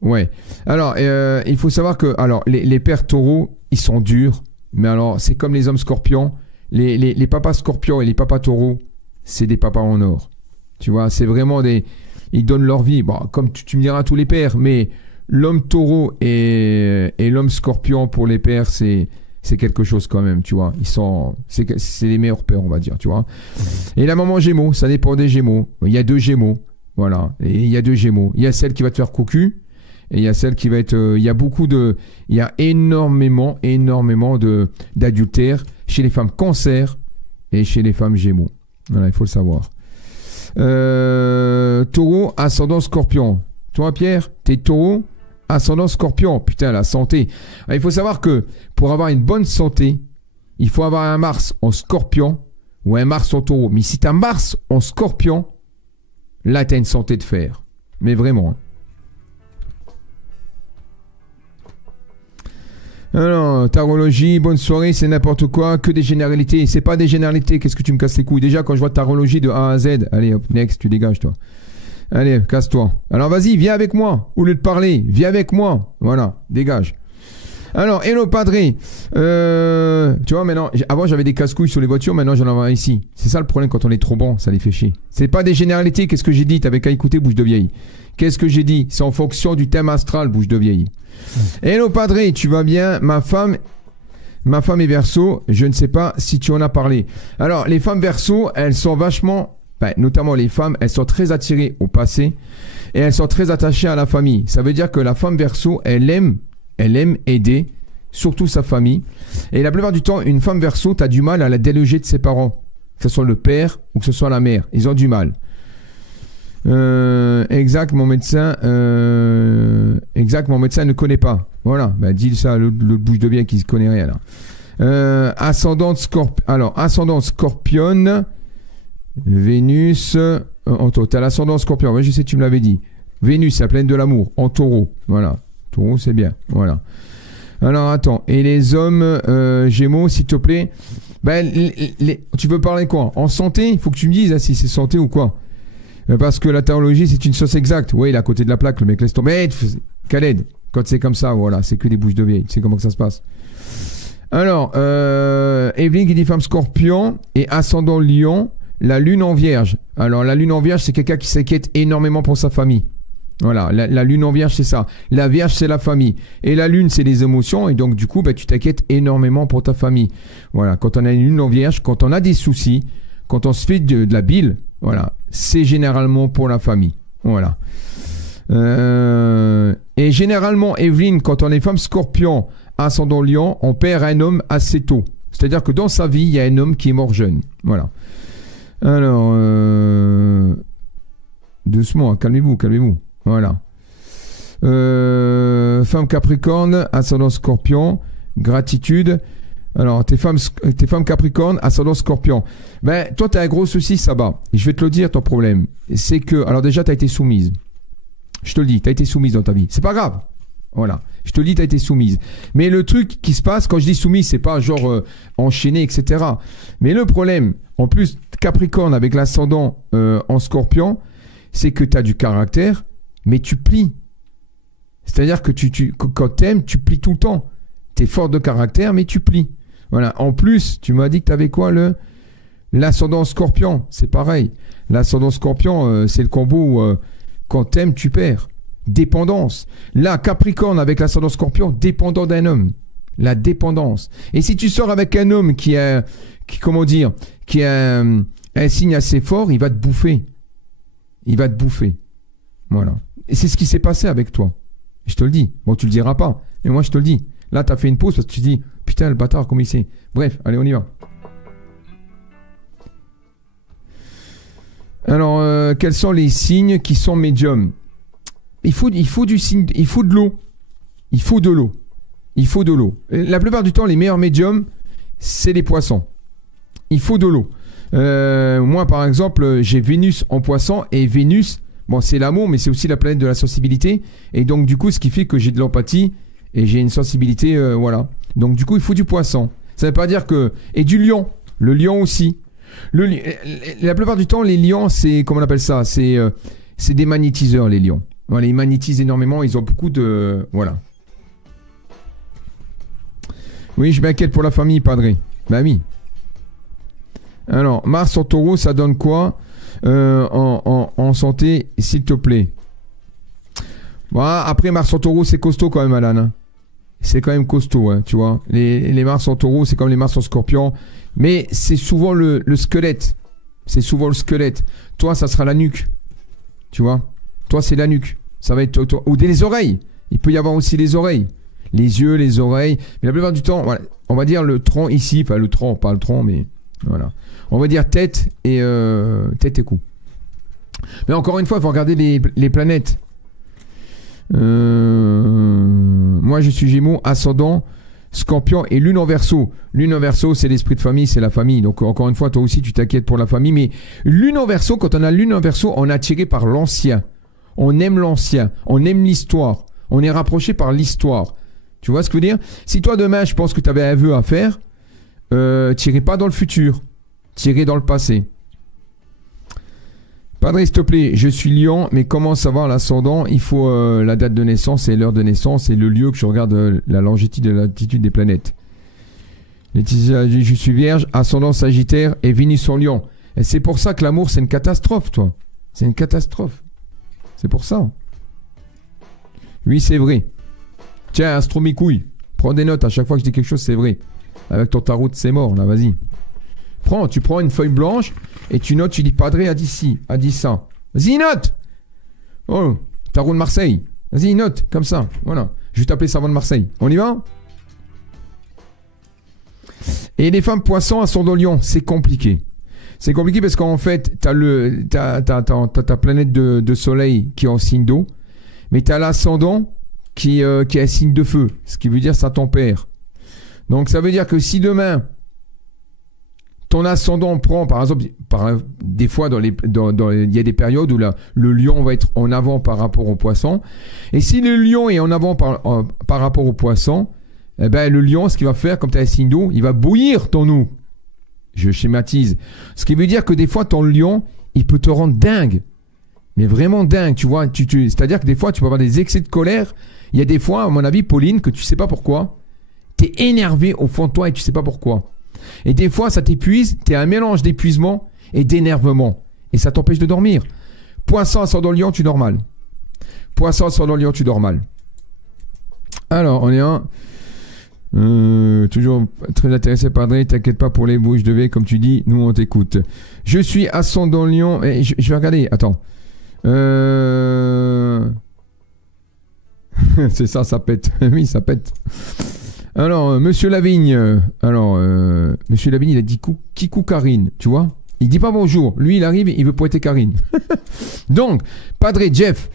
Ouais. Alors, il faut savoir que alors les pères Taureaux, ils sont durs. Mais alors, c'est comme les hommes Scorpions. Les papas Scorpions et les papas Taureaux, c'est des papas en or. Tu vois, c'est vraiment des... Ils donnent leur vie. Bon, comme tu me diras tous les pères, mais l'homme Taureau et l'homme Scorpion pour les pères, c'est quelque chose quand même, tu vois. C'est les meilleurs pères, on va dire, tu vois. Et la maman Gémeaux, ça dépend des Gémeaux. Il y a 2 Gémeaux, voilà. Et il y a 2 Gémeaux. Il y a celle qui va te faire cocu, et il y a celle qui va être... il y a énormément d'adultère chez les femmes Cancer et chez les femmes Gémeaux. Voilà, il faut le savoir. Taureau, ascendant Scorpion. Toi, Pierre, t'es Taureau, ascendant Scorpion. Putain, la santé. Alors, il faut savoir que pour avoir une bonne santé, il faut avoir un Mars en Scorpion ou un Mars en Taureau. Mais si t'as Mars en Scorpion, là, t'as une santé de fer. Mais vraiment. Hein. Alors, tarologie, bonne soirée, c'est n'importe quoi, que des généralités. C'est pas des généralités, qu'est-ce que tu me casses les couilles? Déjà, quand je vois tarologie de A à Z, allez hop, next, tu dégages toi. Allez, casse-toi. Alors vas-y, viens avec moi. Au lieu de parler, viens avec moi. Voilà, dégage. Alors, hello padré. Tu vois, maintenant, avant j'avais des casse-couilles sur les voitures, maintenant j'en ai un ici. C'est ça le problème quand on est trop bon, ça les fait chier. C'est pas des généralités, qu'est-ce que j'ai dit? T'avais qu'à écouter, bouche de vieille. Qu'est-ce que j'ai dit? C'est en fonction du thème astral, bouche de vieille. Hello padré, tu vas bien? Ma femme est Verseau, je ne sais pas si tu en as parlé. Alors, les femmes Verseau, elles sont vachement, notamment les femmes, elles sont très attirées au passé et elles sont très attachées à la famille. Ça veut dire que la femme Verseau, elle aime aider, surtout sa famille. Et la plupart du temps, une femme Verseau, tu as du mal à la déloger de ses parents, que ce soit le père ou que ce soit la mère. Ils ont du mal. Exact, mon médecin ne connaît pas. Voilà, dis ça à l'autre bouche de vieille qui ne connaît rien là. Ascendante Scorpion, Vénus, t'as l'ascendant Scorpion, ouais, je sais, tu me l'avais dit. Vénus, la planète de l'amour, en Taureau, voilà. Taureau, c'est bien, voilà. Alors attends, et les hommes Gémeaux, s'il te plaît, tu veux parler quoi? En santé, il faut que tu me dises si c'est santé ou quoi. Parce que la tarologie, c'est une sauce exacte. Oui, il est à côté de la plaque, le mec laisse tomber. Khaled, quand c'est comme ça, voilà, c'est que des bouches de vieille. Tu sais comment que ça se passe. Alors, Evelyne qui dit femme Scorpion et ascendant Lion, la lune en Vierge. Alors, la lune en Vierge, c'est quelqu'un qui s'inquiète énormément pour sa famille. Voilà, la lune en Vierge, c'est ça. La Vierge, c'est la famille. Et la lune, c'est les émotions. Et donc, du coup, tu t'inquiètes énormément pour ta famille. Voilà, quand on a une lune en Vierge, quand on a des soucis, quand on se fait de la bile, voilà, c'est généralement pour la famille. Voilà. Et généralement, Evelyne, quand on est femme Scorpion, ascendant Lion, on perd un homme assez tôt. C'est-à-dire que dans sa vie, il y a un homme qui est mort jeune. Voilà. Alors, doucement, calmez-vous. Voilà. Femme Capricorne, ascendant Scorpion, gratitude. Alors, tes femmes Capricorne, ascendant Scorpion. Toi, tu as un gros souci, ça va. Et je vais te le dire, ton problème. C'est que, alors déjà, tu as été soumise. Je te le dis, tu as été soumise dans ta vie. C'est pas grave. Voilà. Je te le dis, tu as été soumise. Mais le truc qui se passe, quand je dis soumise, c'est pas genre enchaîné, etc. Mais le problème, en plus, Capricorne avec l'ascendant en Scorpion, c'est que tu as du caractère, mais tu plies. C'est-à-dire que quand tu aimes, tu plies tout le temps. Tu es fort de caractère, mais tu plies. Voilà. En plus, tu m'as dit que tu avais quoi, l'ascendant Scorpion. C'est pareil. L'ascendant Scorpion, c'est le combo où quand tu aimes, tu perds. Dépendance. Là, Capricorne avec l'ascendant Scorpion, dépendant d'un homme. La dépendance. Et si tu sors avec un homme qui a un signe assez fort, il va te bouffer. Il va te bouffer. Voilà. Et c'est ce qui s'est passé avec toi. Je te le dis. Bon, tu le diras pas. Mais moi, je te le dis. Là, tu as fait une pause parce que tu te dis, putain, le bâtard, comment il sait. Bref, allez, on y va. Alors, quels sont les signes qui sont médiums? Il faut du signe, il faut de l'eau. Il faut de l'eau. Il faut de l'eau. La plupart du temps, les meilleurs médiums, c'est les poissons. Il faut de l'eau. Moi, par exemple, j'ai Vénus en poisson et Vénus, bon, c'est l'amour, mais c'est aussi la planète de la sensibilité. Et donc, du coup, ce qui fait que j'ai de l'empathie et j'ai une sensibilité, voilà. Donc, du coup, il faut du poisson. Ça ne veut pas dire que... Et du lion. Le lion aussi. La plupart du temps, les lions, c'est... Comment on appelle ça? C'est des magnétiseurs, les lions. Voilà, ils magnétisent énormément. Ils ont beaucoup de... Voilà. Oui, je m'inquiète pour la famille, Padré. Ben oui. Alors, Mars en taureau, ça donne quoi en santé, s'il te plaît? Bon, après, Mars en taureau, c'est costaud quand même, Alan. Hein. C'est quand même costaud, hein, tu vois. Les Mars en taureau, c'est comme les Mars en scorpion. Mais c'est souvent le squelette. C'est souvent le squelette. Toi, ça sera la nuque. Tu vois? Toi, c'est la nuque. Ça va être... Ou les oreilles. Il peut y avoir aussi les oreilles. Les yeux, les oreilles. Mais la plupart du temps, voilà, on va dire le tronc ici. Enfin, le tronc, pas le tronc, mais... Voilà. On va dire tête et cou. Mais encore une fois, il faut regarder les planètes. Moi, je suis Gémeaux, ascendant, Scorpion et Lune en Verseau. Lune en Verseau, c'est l'esprit de famille, c'est la famille. Donc, encore une fois, toi aussi, tu t'inquiètes pour la famille. Mais Lune en Verseau, quand on a Lune en Verseau, on est attiré par l'ancien. On aime l'ancien. On aime l'histoire. On est rapproché par l'histoire. Tu vois ce que je veux dire? Si toi, demain, je pense que tu avais un vœu à faire, tirez pas dans le futur. Tirez dans le passé. Padre, s'il te plaît, je suis Lion, mais comment savoir l'ascendant? Il faut la date de naissance et l'heure de naissance et le lieu que je regarde la longitude et la latitude des planètes. Laetitia, je suis Vierge, ascendant Sagittaire et Vénus en Lion. Et c'est pour ça que l'amour, c'est une catastrophe, toi. C'est une catastrophe. C'est pour ça. Oui, c'est vrai. Tiens, Astromicouille, prends des notes à chaque fois que je dis quelque chose, c'est vrai. Avec ton tarot, c'est mort, là, vas-y. Tu prends une feuille blanche et tu notes, tu dis Padré a dit ci, a dit ça. Vas-y, note. Oh, tarot de Marseille. Vas-y, note, comme ça. Voilà. Je vais t'appeler savant de Marseille. On y va? Et les femmes poissons, ascendant Lion, c'est compliqué. C'est compliqué parce qu'en fait, t'as ta planète de soleil qui est en signe d'eau, mais t'as l'ascendant qui est un signe de feu, ce qui veut dire ça tempère. Donc ça veut dire que si demain ton ascendant prend, par exemple, des fois il y a des périodes où le lion va être en avant par rapport au poisson, et si le lion est en avant par rapport au poisson, eh ben le lion, ce qu'il va faire, comme tu as un signe d'eau, il va bouillir ton eau. Je schématise. Ce qui veut dire que des fois ton lion, il peut te rendre dingue. Mais vraiment dingue, tu vois. C'est-à-dire que des fois, tu peux avoir des excès de colère. Il y a des fois, à mon avis, Pauline, que tu sais pas pourquoi, tu es énervé au fond de toi et tu sais pas pourquoi. Et des fois, ça t'épuise, tu es un mélange d'épuisement et d'énervement. Et ça t'empêche de dormir. Poisson ascendant Lion, tu dors mal. Poisson ascendant Lion, tu dors mal. Alors, on est toujours très intéressé par Padré, t'inquiète pas pour les bouches de V, comme tu dis, nous on t'écoute. Je suis ascendant Lion, et je vais regarder, attends. C'est ça pète. Oui, ça pète. Alors, Monsieur Lavigne, Monsieur Lavigne, il a dit Kikou Karine, tu vois? Il dit pas bonjour. Lui, il arrive, il veut pointer Karine. Donc, Padré, Jeff,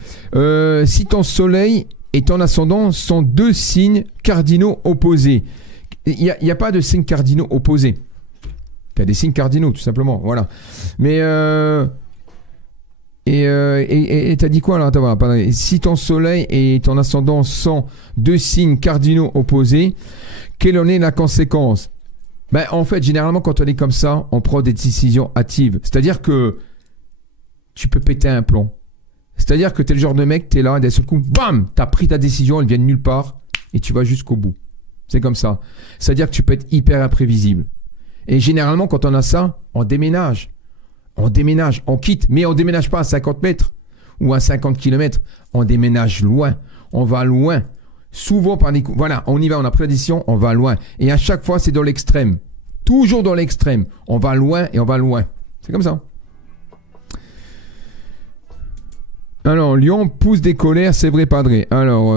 si ton soleil et ton ascendant sont deux signes cardinaux opposés. Il n'y a pas de signes cardinaux opposés. Tu as des signes cardinaux, tout simplement. Voilà. Mais... Et t'as dit quoi alors? Attends, pardon. Si ton soleil et ton ascendant sont deux signes cardinaux opposés, quelle en est la conséquence? Ben, en fait, généralement, quand on est comme ça, on prend des décisions hâtives. C'est-à-dire que tu peux péter un plomb. C'est-à-dire que t'es le genre de mec, t'es là, et d'un seul coup, bam, t'as pris ta décision, elle vient de nulle part, et tu vas jusqu'au bout. C'est comme ça. C'est-à-dire que tu peux être hyper imprévisible. Et généralement, quand on a ça, on déménage. On déménage, on quitte, mais on déménage pas à 50 mètres ou à 50 km. On déménage loin, on va loin. Souvent par des coups. Voilà, on y va, on a pris la décision, on va loin. Et à chaque fois, c'est dans l'extrême. Toujours dans l'extrême. On va loin et on va loin. C'est comme ça. Alors, Lyon pousse des colères, c'est vrai, Padré. Alors,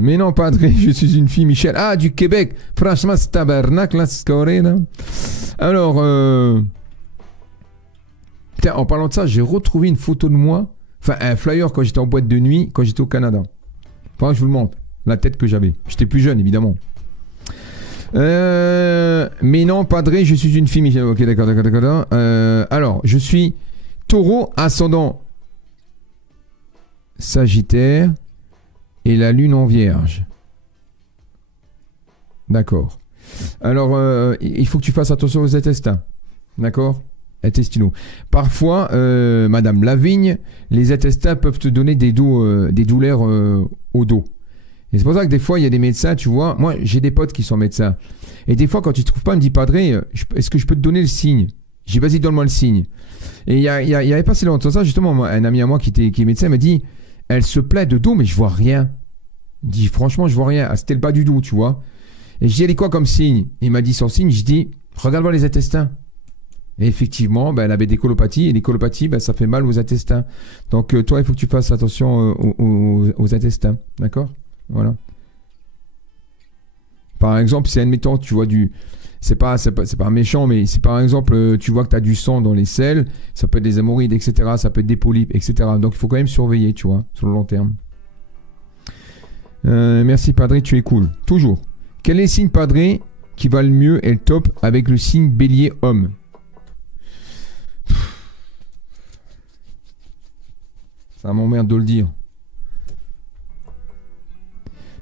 mais non, Padré, je suis une fille, Michel. Ah, du Québec. Franchement, c'est tabernacle, là, c'est coré, là. Alors, putain, en parlant de ça, j'ai retrouvé une photo de moi, enfin, un flyer quand j'étais en boîte de nuit, quand j'étais au Canada. Enfin, je vous le montre. La tête que j'avais. J'étais plus jeune, évidemment. Mais non, Padré, je suis une fille, Michel. Ok, d'accord. Alors, je suis taureau, ascendant Sagittaire et la lune en vierge. D'accord. Alors, il faut que tu fasses attention aux intestins. D'accord? Intestinaux. Parfois, Madame Lavigne, les intestins peuvent te donner des douleurs au dos. Et c'est pour ça que des fois, il y a des médecins, tu vois. Moi, j'ai des potes qui sont médecins. Et des fois, quand ils ne trouvent pas, ils me disent, Padré, est-ce que je peux te donner le signe? J'ai dit, vas-y, donne-moi le signe. Et il y avait pas si longtemps ça, justement, un ami à moi qui est médecin m'a dit, elle se plaint de dos, mais je vois rien. Il dit, franchement, je vois rien. Ah, c'était le bas du dos, tu vois. Et je dis, elle est quoi comme signe? Il m'a dit son signe. Je dis, regarde-moi les intestins. Et effectivement, ben, elle avait des colopathies. Et les colopathies, ben, ça fait mal aux intestins. Donc, toi, il faut que tu fasses attention aux intestins. D'accord? Voilà. Par exemple, si admettons, tu vois c'est pas méchant, mais si par exemple, tu vois que tu as du sang dans les selles, ça peut être des hémorroïdes, etc. Ça peut être des polypes, etc. Donc, il faut quand même surveiller, tu vois, sur le long terme. Merci, Padré, tu es cool. Toujours. Quel est le signe, Padré, qui va le mieux et le top avec le signe bélier homme? Ça m'emmerde de le dire.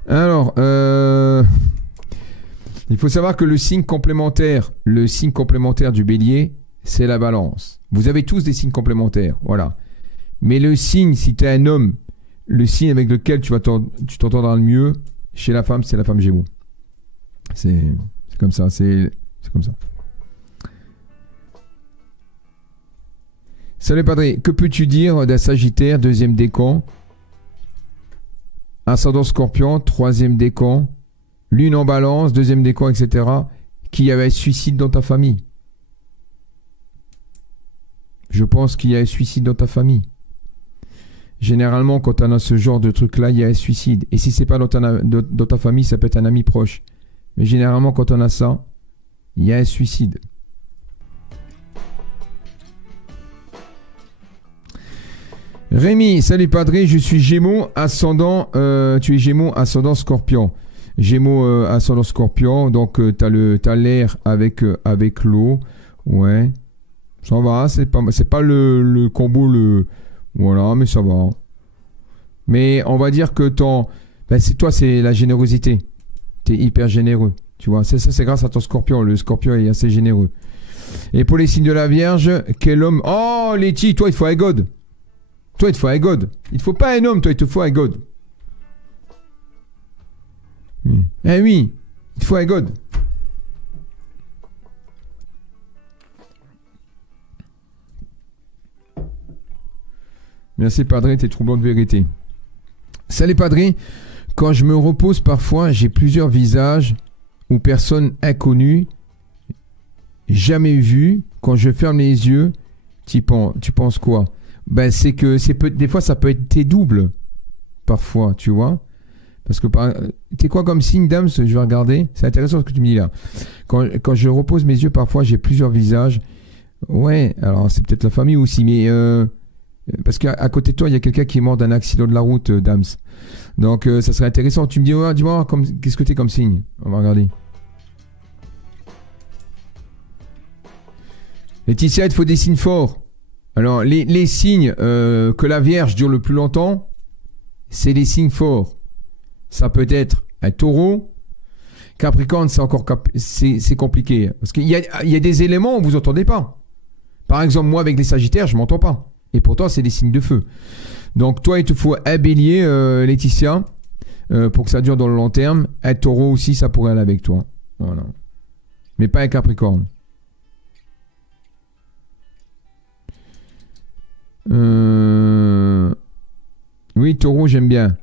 Alors, il faut savoir que le signe complémentaire du bélier, c'est la balance. Vous avez tous des signes complémentaires, voilà. Mais le signe, si tu es un homme, le signe avec lequel tu t'entendras le mieux, chez la femme, c'est la femme Gémeaux. C'est comme ça, c'est comme ça. Salut Padré, que peux-tu dire d'un Sagittaire, deuxième décan, ascendant Scorpion, troisième décan, lune en balance, deuxième décan, etc., qui avait un suicide dans ta famille? Je pense qu'il y a un suicide dans ta famille. Généralement, quand on a ce genre de truc-là, il y a un suicide. Et si c'est pas dans ta famille, ça peut être un ami proche. Mais généralement, quand on a ça, il y a un suicide. Rémi, salut Padré, je suis Gémeaux, ascendant, tu es Gémeaux, ascendant Scorpion. Gémeaux, ascendant Scorpion, donc t'as l'air avec l'eau, ouais. Ça va, c'est pas le combo, voilà, mais ça va. Mais on va dire que toi, c'est la générosité. T'es hyper généreux, tu vois. Ça, c'est grâce à ton Scorpion. Le Scorpion est assez généreux. Et pour les signes de la Vierge, quel homme... Oh, Letty, toi, il faut un god. Toi, il te faut un god. Il te faut pas un homme, toi, il te faut un god. Oui. Eh oui, il te faut un god. Merci, Padré, t'es troublant de vérité. Salut, Padré. Quand je me repose, parfois, j'ai plusieurs visages ou personnes inconnues, jamais vues. Quand je ferme les yeux, tu penses quoi? Ben, c'est que des fois, ça peut être tes doubles. Parfois, tu vois. Parce que t'es quoi comme signe, dame? Je vais regarder. C'est intéressant ce que tu me dis là. Quand je repose mes yeux, parfois, j'ai plusieurs visages. Ouais, alors c'est peut-être la famille aussi, mais... parce qu'à côté de toi, il y a quelqu'un qui est mort d'un accident de la route, Dams. Donc, ça serait intéressant. Tu me dis, dis-moi, qu'est-ce que t'es comme signe? On va regarder. Laetitia, il te faut des signes forts. Alors, les signes que la Vierge dure le plus longtemps, c'est les signes forts. Ça peut être un taureau. Capricorne, c'est compliqué. Parce qu'il y a des éléments où vous n'entendez pas. Par exemple, moi, avec les Sagittaires, je ne m'entends pas. Et pourtant, c'est des signes de feu. Donc, toi, il te faut un bélier, Laetitia, pour que ça dure dans le long terme. Un taureau aussi, ça pourrait aller avec toi. Voilà. Mais pas un capricorne. Oui, taureau, j'aime bien.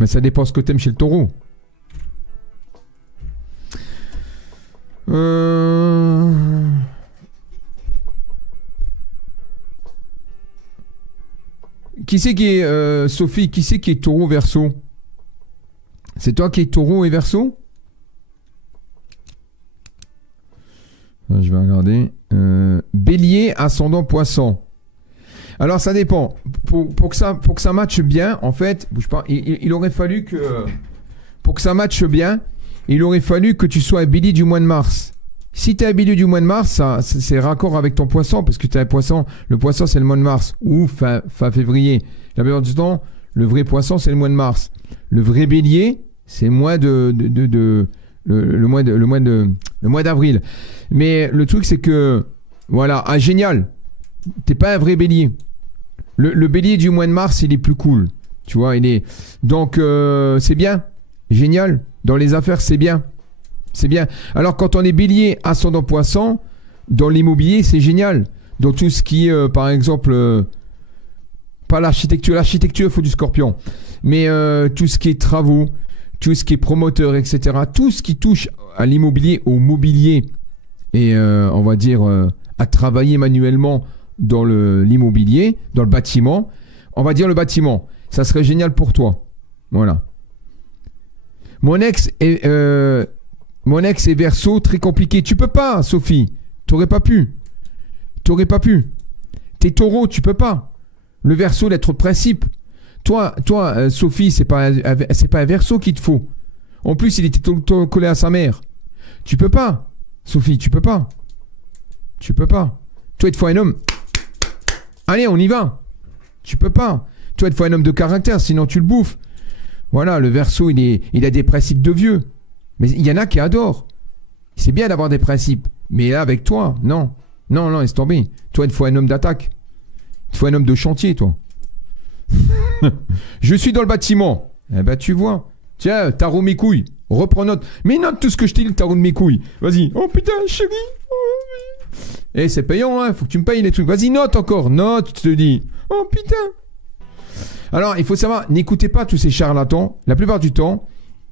Mais ça dépend ce que t'aimes chez le taureau. Qui c'est qui est, Sophie, qui c'est qui est taureau verso? C'est toi qui es taureau et verso? Je vais regarder. Bélier, ascendant poisson. Alors ça dépend. Pour que ça matche bien, en fait, bouge pas, il aurait fallu que... Pour que ça matche bien, il aurait fallu que tu sois un bélier du mois de mars. Si tu es un bélier du mois de mars, c'est raccord avec ton poisson, parce que tu as un poisson. Le poisson, c'est le mois de mars, ou fin février. La plupart du temps, le vrai poisson, c'est le mois de mars. Le vrai bélier, c'est le mois le mois d'avril. Mais le truc, c'est que, voilà, génial. T'es pas un vrai bélier. Le bélier du mois de mars, il est plus cool. Tu vois, il est... Donc, c'est bien. Génial. Dans les affaires, c'est bien. C'est bien. Alors, quand on est bélier, ascendant poisson, dans l'immobilier, c'est génial. Donc, tout ce qui est, par exemple, pas l'architecture. L'architecture, il faut du scorpion. Mais tout ce qui est travaux, tout ce qui est promoteur, etc. Tout ce qui touche à l'immobilier, au mobilier, et on va dire à travailler manuellement dans l'immobilier, dans le bâtiment, on va dire le bâtiment, ça serait génial pour toi. Voilà. Mon ex est verso, très compliqué. Tu peux pas, Sophie. T'aurais pas pu. T'es taureau, tu peux pas. Le verso, l'être de principe. Toi, Sophie, c'est pas un verso qu'il te faut. En plus, il était tout le temps collé à sa mère. Tu peux pas, Sophie, tu peux pas. Toi, il te faut un homme. Allez, on y va. Tu peux pas. Toi, il te faut un homme de caractère, sinon tu le bouffes. Voilà, le verso, il a des principes de vieux. Mais il y en a qui adorent. C'est bien d'avoir des principes. Mais là, avec toi, non. Non, laisse tomber. Toi, il te faut un homme d'attaque. Il te faut un homme de chantier, toi. Je suis dans le bâtiment. Eh ben, tu vois. Tiens, tarot mes couilles. Reprends note. Mais note tout ce que je t'ai dit, le tarot de mes couilles. Vas-y. Oh putain, chérie. Oh, oui. Eh, c'est payant, hein. Faut que tu me payes les trucs. Vas-y, note encore. Note, je te dis. Oh putain. Alors, il faut savoir, n'écoutez pas tous ces charlatans. La plupart du temps,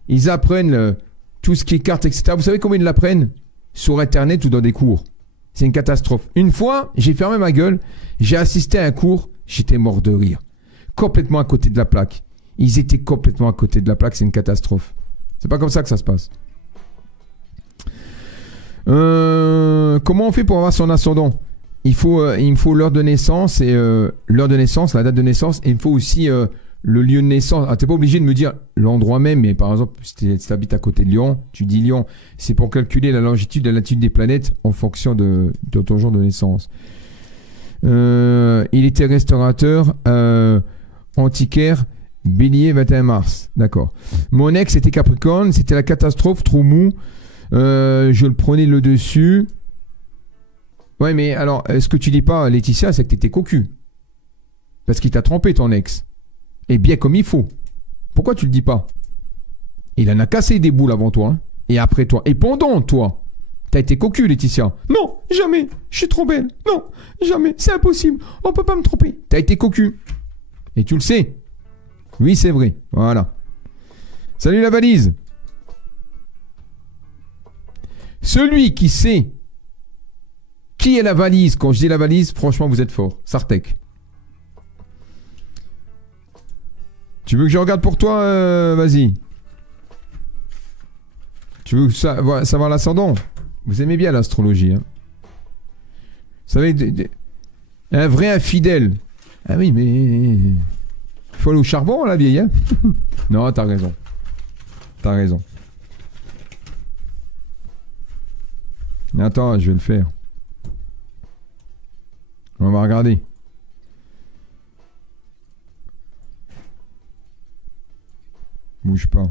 ils apprennent tout ce qui est cartes, etc. Vous savez comment ils l'apprennent? Sur Internet ou dans des cours. C'est une catastrophe. Une fois, j'ai fermé ma gueule. J'ai assisté à un cours. J'étais mort de rire. Complètement à côté de la plaque. Ils étaient complètement à côté de la plaque. C'est une catastrophe. C'est pas comme ça que ça se passe. Comment on fait pour avoir son ascendant? Il me faut l'heure de naissance et l'heure de naissance, la date de naissance, et il me faut aussi le lieu de naissance. Ah, t'es pas obligé de me dire l'endroit même, mais par exemple, si tu habites à côté de Lyon, tu dis Lyon. C'est pour calculer la longitude et la latitude des planètes en fonction de ton jour de naissance. Il était restaurateur antiquaire, Bélier, 21 mars. D'accord. Mon ex était Capricorne, c'était la catastrophe, trop mou. Je le prenais le dessus. Ouais, mais alors, ce que tu dis pas, Laetitia, c'est que t'étais cocu. Parce qu'il t'a trompé, ton ex. Et bien comme il faut. Pourquoi tu le dis pas? Il en a cassé des boules avant toi. Hein. Et après toi. Et pendant toi. T'as été cocu, Laetitia. Non, jamais. Je suis trop belle. Non, jamais. C'est impossible. On peut pas me tromper. T'as été cocu. Et tu le sais. Oui, c'est vrai. Voilà. Salut la valise. Celui qui sait qui est la valise, quand je dis la valise, franchement, vous êtes fort. Sartek. Tu veux que je regarde pour toi? Vas-y. Tu veux savoir l'ascendant? Vous aimez bien l'astrologie. Hein? Vous savez, un vrai infidèle. Ah oui, mais... il faut aller au charbon, la vieille. Hein? Non, t'as raison. Attends, je vais le faire. On va regarder. Bouge pas.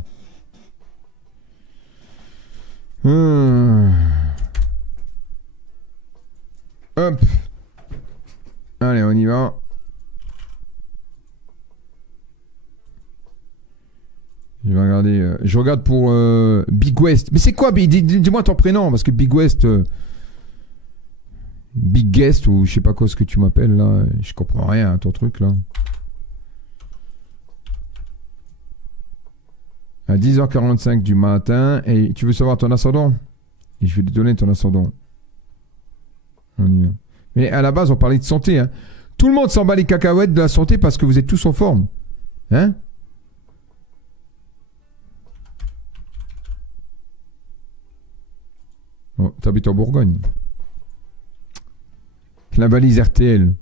Hop. Allez, on y va. Je vais regarder. Je regarde pour Big West. Mais c'est quoi? Dis-moi ton prénom, parce que Big West... Big Guest, ou je sais pas quoi ce que tu m'appelles là. Je comprends rien à ton truc là. À 10h45 du matin. Et tu veux savoir ton ascendant? Et je vais te donner ton ascendant. On y va. Mais à la base, on parlait de santé. Hein. Tout le monde s'en bat les cacahuètes de la santé parce que vous êtes tous en forme. Hein? Oh, t'habites en Bourgogne. La valise RTL.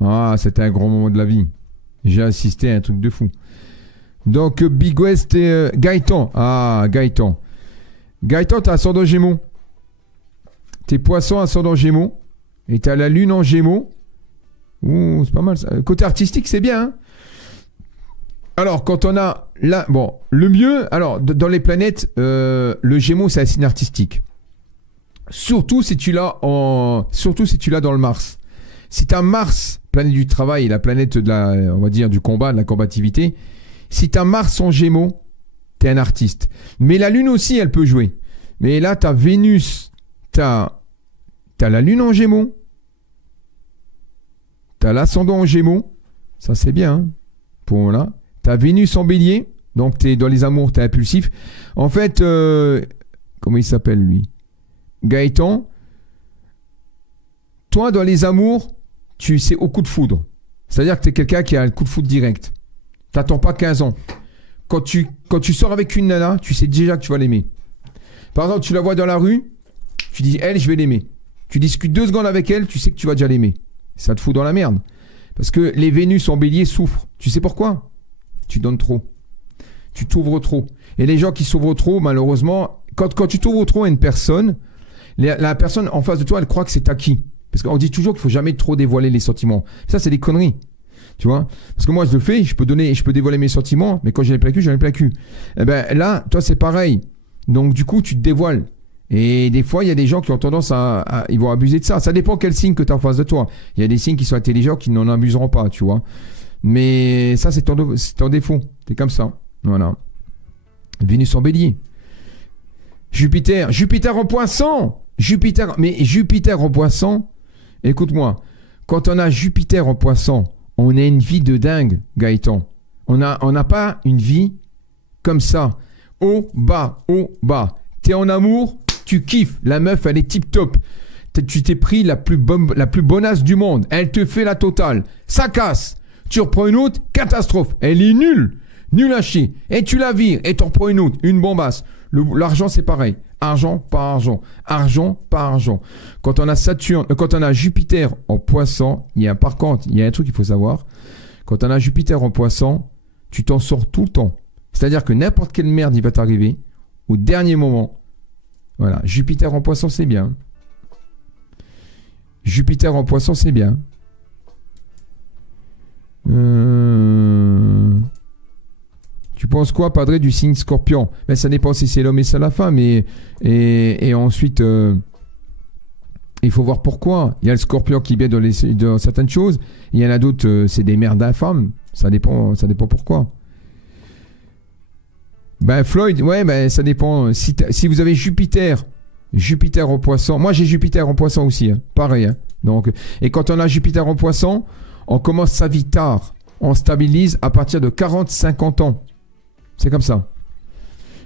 Ah, c'était un grand moment de la vie. J'ai assisté à un truc de fou. Donc, Big West et Gaëtan. Ah, Gaëtan. Gaëtan, t'as ascendant Gémeaux. T'es poisson ascendant Gémeaux. Et t'as la lune en Gémeaux. Ouh, c'est pas mal ça. Côté artistique, c'est bien. Hein. Alors, quand on a là, bon, le mieux, alors, dans les planètes, le Gémeaux, c'est un signe artistique. Surtout si tu l'as dans le Mars. Si t'as Mars, planète du travail, la planète de la, on va dire, du combat, de la combativité, si t'as Mars en Gémeaux, t'es un artiste. Mais la Lune aussi, elle peut jouer. Mais là, t'as Vénus, t'as la Lune en Gémeaux, t'as l'ascendant en Gémeaux, ça c'est bien. Hein. Pour là, t'as Vénus en Bélier, donc t'es dans les amours, t'es impulsif. En fait, comment il s'appelle lui? Gaëtan. Toi, dans les amours, tu sais au coup de foudre. C'est-à-dire que tu es quelqu'un qui a un coup de foudre direct. T'attends pas 15 ans. Quand tu sors avec une nana, tu sais déjà que tu vas l'aimer. Par exemple, tu la vois dans la rue, tu dis, elle, je vais l'aimer. Tu discutes 2 secondes avec elle, tu sais que tu vas déjà l'aimer. Ça te fout dans la merde. Parce que les Vénus en Bélier souffrent. Tu sais pourquoi? Tu donnes trop. Tu t'ouvres trop. Et les gens qui s'ouvrent trop, malheureusement, quand tu t'ouvres trop à une personne, la personne en face de toi, elle croit que c'est acquis. Parce qu'on dit toujours qu'il faut jamais trop dévoiler les sentiments. Ça, c'est des conneries. Tu vois? Parce que moi, je le fais, je peux dévoiler mes sentiments, mais quand j'en ai plein le cul. Eh ben, là, toi, c'est pareil. Donc, du coup, tu te dévoiles. Et des fois, il y a des gens qui ont tendance ils vont abuser de ça. Ça dépend quel signe que tu as en face de toi. Il y a des signes qui sont intelligents qui n'en abuseront pas, tu vois. Mais ça, c'est ton défaut. T'es comme ça. Voilà. Vénus en Bélier. Jupiter en Poisson. Jupiter en Poisson. Écoute-moi. Quand on a Jupiter en Poisson, on a une vie de dingue, Gaëtan. On n'a pas une vie comme ça. Haut, bas. T'es en amour, tu kiffes. La meuf, elle est tip top. Tu t'es pris la plus bonasse du monde. Elle te fait la totale. Ça casse. Tu reprends une autre, catastrophe. Elle est nulle. Nulle à chier. Et tu la vires. Et tu reprends une autre, une bombasse. L'argent, c'est pareil. Argent par argent. Argent par argent. Quand on a Jupiter en Poisson, par contre, il y a un truc qu'il faut savoir. Quand on a Jupiter en Poisson, tu t'en sors tout le temps. C'est-à-dire que n'importe quelle merde, il va t'arriver au dernier moment. Voilà. Jupiter en Poisson, c'est bien. Jupiter en Poisson, c'est bien. Tu penses quoi, Padré, du signe Scorpion? Ben, ça dépend si c'est l'homme et c'est la femme. Et ensuite, il faut voir pourquoi. Il y a le Scorpion qui est bien dans certaines choses. Il y en a d'autres, c'est des merdes infâmes. Ça dépend pourquoi. Ben, Floyd, ouais, ben, ça dépend. Si vous avez Jupiter en Poisson. Moi, j'ai Jupiter en Poisson aussi. Hein, pareil. Hein. Donc, et quand on a Jupiter en Poisson, on commence sa vie tard. On stabilise à partir de 40-50 ans. C'est comme ça.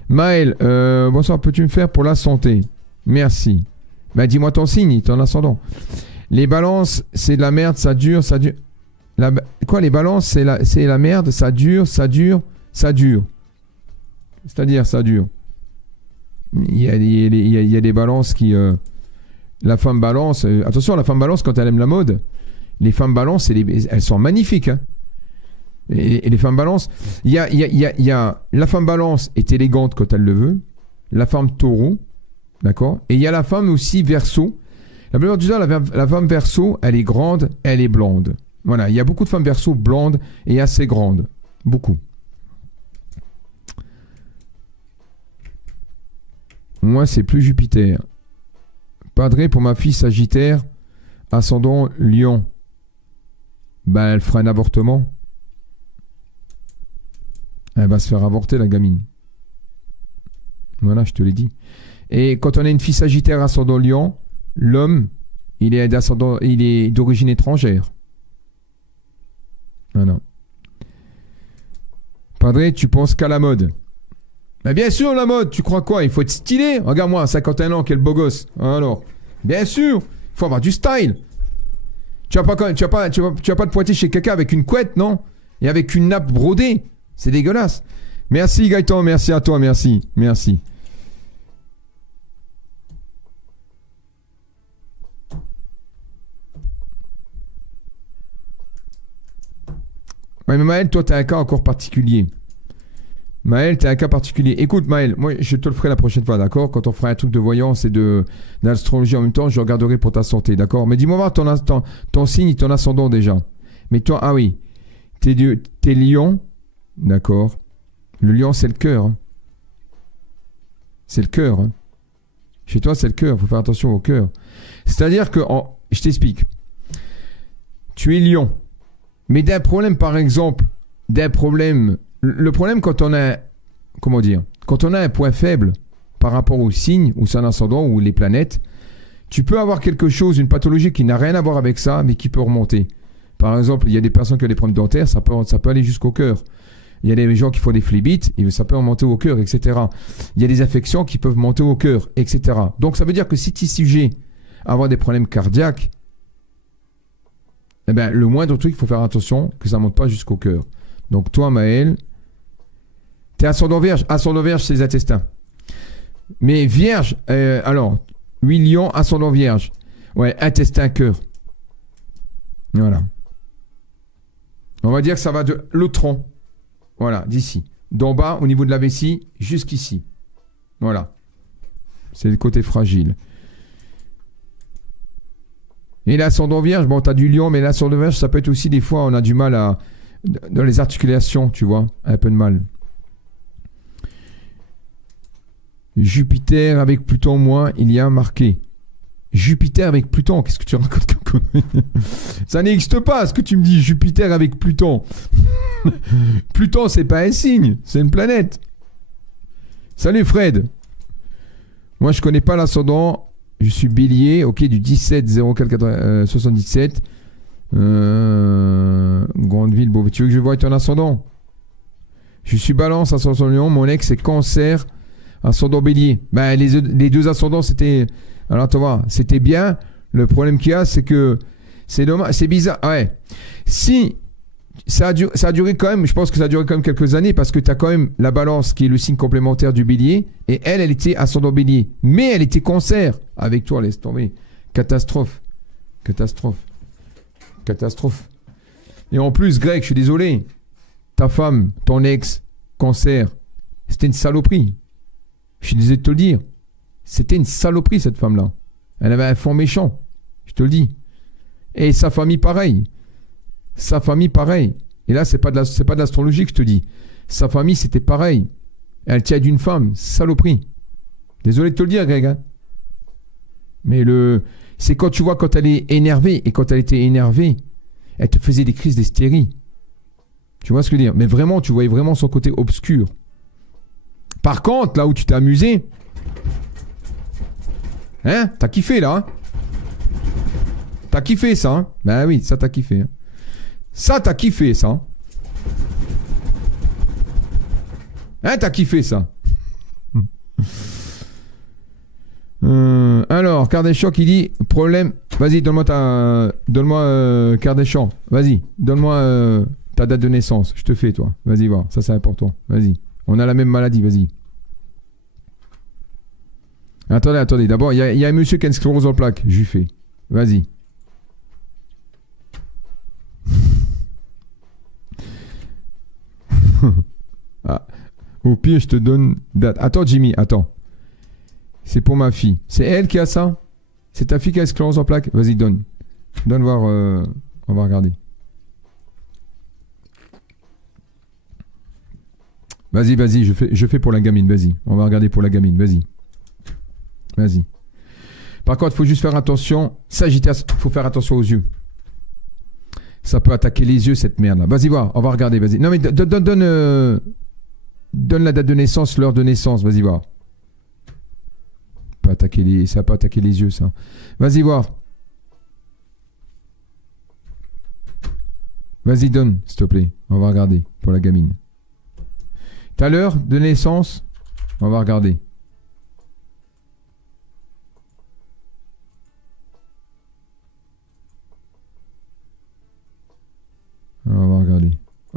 Maël, bonsoir, peux-tu me faire pour la santé? Merci. Ben, dis-moi ton signe, ton ascendant. Les balances, c'est de la merde, ça dure. Quoi, les balances, c'est la merde, ça dure. C'est-à-dire, ça dure. Il y a des balances qui... la femme balance... attention, la femme balance, quand elle aime la mode, les femmes balance, elles sont magnifiques, hein. Et les femmes balance, il y a la femme balance est élégante quand elle le veut, la femme taureau, d'accord, et il y a la femme aussi verseau. La plupart du temps, la femme verseau, elle est grande, elle est blonde. Voilà, il y a beaucoup de femmes verseau blondes et assez grandes, beaucoup. Moi, c'est plus Jupiter. Padré pour ma fille Sagittaire, ascendant Lion. Ben, elle fera un avortement. Elle va se faire avorter, la gamine. Voilà, je te l'ai dit. Et quand on a une fille Sagittaire ascendant Lion, l'homme, il est d'origine étrangère. Voilà. Padré, tu penses qu'à la mode? Mais bien sûr, la mode, tu crois quoi? Il faut être stylé. Regarde-moi, 51 ans, quel beau gosse. Alors, bien sûr, il faut avoir du style. Tu as pas, tu as pas de pointer chez quelqu'un avec une couette, non? Et avec une nappe brodée. C'est dégueulasse. Merci Gaëtan, merci à toi, merci. Merci. Ouais, mais Maël, toi, t'as un cas encore particulier. Maël, t'as un cas particulier. Écoute, Maël, moi, je te le ferai la prochaine fois, d'accord? Quand on fera un truc de voyance et d'astrologie en même temps, je regarderai pour ta santé, d'accord? Mais dis-moi voir ton signe, ton ascendant déjà. Mais toi, ah oui, t'es lion, d'accord? Le lion, c'est le cœur. Hein. C'est le cœur. Hein. Chez toi, c'est le cœur. Il faut faire attention au cœur. C'est-à-dire que, je t'explique. Tu es lion. Mais d'un problème, par exemple, le problème quand on a, comment dire, quand on a un point faible par rapport au signe, ou son ascendant, ou les planètes, tu peux avoir quelque chose, une pathologie qui n'a rien à voir avec ça, mais qui peut remonter. Par exemple, il y a des personnes qui ont des problèmes dentaires, ça peut aller jusqu'au cœur. Il y a des gens qui font des phlébites, et ça peut remonter au cœur, etc. Il y a des infections qui peuvent monter au cœur, etc. Donc ça veut dire que si tu es sujet à avoir des problèmes cardiaques, eh ben, le moindre truc, il faut faire attention que ça ne monte pas jusqu'au cœur. Donc toi, Maël, tu es ascendant vierge. Ascendant vierge, c'est les intestins. Mais vierge, alors, 8 lions, ascendant vierge. Ouais, intestin, cœur. Voilà. On va dire que ça va de le tronc. Voilà, d'ici. D'en bas, au niveau de la vessie, jusqu'ici. Voilà. C'est le côté fragile. Et l'ascendant vierge, bon, t'as du lion, mais l'ascendant vierge, ça peut être aussi des fois, on a du mal dans les articulations, tu vois, un peu de mal. Jupiter avec Pluton, moi, il y a marqué. Jupiter avec Pluton, qu'est-ce que tu racontes comme connerie? Ça n'existe pas, ce que tu me dis, Jupiter avec Pluton. Pluton, c'est pas un signe, c'est une planète. Salut Fred. Moi, je connais pas l'ascendant. Je suis bélier, ok, du 17 04 77. Grande ville, beau. Tu veux que je voie ton ascendant? Je suis balance, ascendant lion. Mon ex, c'est cancer, ascendant bélier. Ben, les deux ascendants, c'était. Alors, tu vois, c'était bien. Le problème qu'il y a, c'est que. C'est dommage, c'est bizarre. Ouais. Si. Ça a duré quand même, je pense que ça a duré quand même quelques années parce que tu as quand même la balance qui est le signe complémentaire du bélier et elle était ascendant bélier. Mais elle était cancer. Avec toi, laisse tomber. Catastrophe. Catastrophe. Catastrophe. Et en plus, Greg, je suis désolé. Ta femme, ton ex, cancer, c'était une saloperie. Je suis désolé de te le dire. C'était une saloperie, cette femme-là. Elle avait un fond méchant. Je te le dis. Et sa famille, pareil. Sa famille, pareil. Et là, c'est pas de l'astrologie que je te dis. Sa famille, c'était pareil. Elle tient d'une femme. Saloperie. Désolé de te le dire, Greg. Hein. Mais c'est quand tu vois, quand elle est énervée. Et quand elle était énervée, elle te faisait des crises d'hystérie. Tu vois ce que je veux dire? Mais vraiment, tu voyais vraiment son côté obscur. Par contre, là où tu t'es amusé... Hein? T'as kiffé, là, hein? T'as kiffé, ça, hein? Ben oui, ça, t'as kiffé, hein. Ça, t'as kiffé, ça. Hein, t'as kiffé, ça. Alors, Kardashian qui dit problème. Vas-y, donne-moi Kardashian. Vas-y, donne-moi ta date de naissance. Je te fais, toi. Vas-y, voir. Ça, c'est important. Vas-y. On a la même maladie, vas-y. Attendez. D'abord, il y a un monsieur qui a une sclérose en plaques. Je lui fais. Vas-y. Ah. Au pire, je te donne date. Attends, Jimmy, attends. C'est pour ma fille. C'est elle qui a ça? C'est ta fille qui a sclérose en plaques? Vas-y, donne. Donne voir. On va regarder. Vas-y, je fais pour la gamine. Vas-y. On va regarder pour la gamine. Vas-y. Par contre, il faut juste faire attention. Sagittaire, il faut faire attention aux yeux. Ça peut attaquer les yeux, cette merde-là. Vas-y, voir. On va regarder, vas-y. Non, mais donne la date de naissance, l'heure de naissance. Vas-y, voir. Ça va pas attaquer les yeux, ça. Vas-y, voir. Vas-y, donne, s'il te plaît. On va regarder pour la gamine. T'as l'heure de naissance? On va regarder.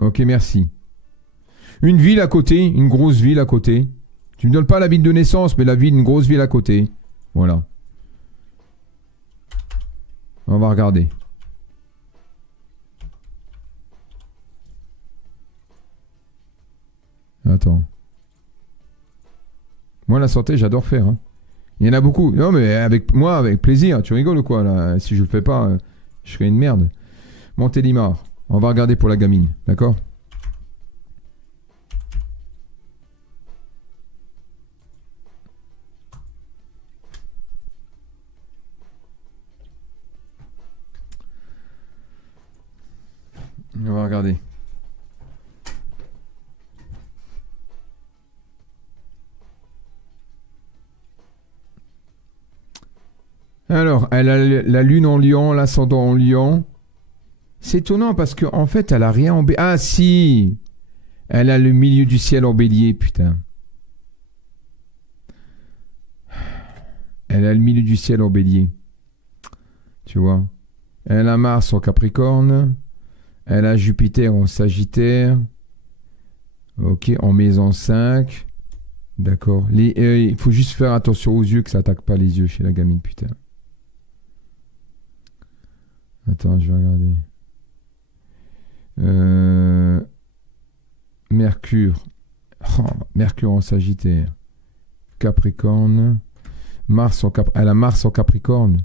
Ok, merci. Une ville à côté, une grosse ville à côté. Tu me donnes pas la ville de naissance, mais la ville, une grosse ville à côté. Voilà. On va regarder. Attends. Moi, la santé, j'adore faire. Hein. Il y en a beaucoup. Non, mais avec moi, avec plaisir. Tu rigoles ou quoi, là? Si je le fais pas, je serais une merde. Montélimar. On va regarder pour la gamine. D'accord? On va regarder. Alors, elle a la lune en lion, l'ascendant en lion. C'est étonnant parce qu'en fait, elle a rien en bélier. Ah si! Elle a le milieu du ciel en bélier, putain. Elle a le milieu du ciel en bélier. Tu vois? Elle a Mars en Capricorne. Elle a Jupiter en Sagittaire. Ok, en maison 5. D'accord. Il faut juste faire attention aux yeux, que ça attaque pas les yeux chez la gamine, putain. Attends, je vais regarder. Mercure. Oh, Mercure en Sagittaire. Capricorne. Mars en Elle a Mars en Capricorne.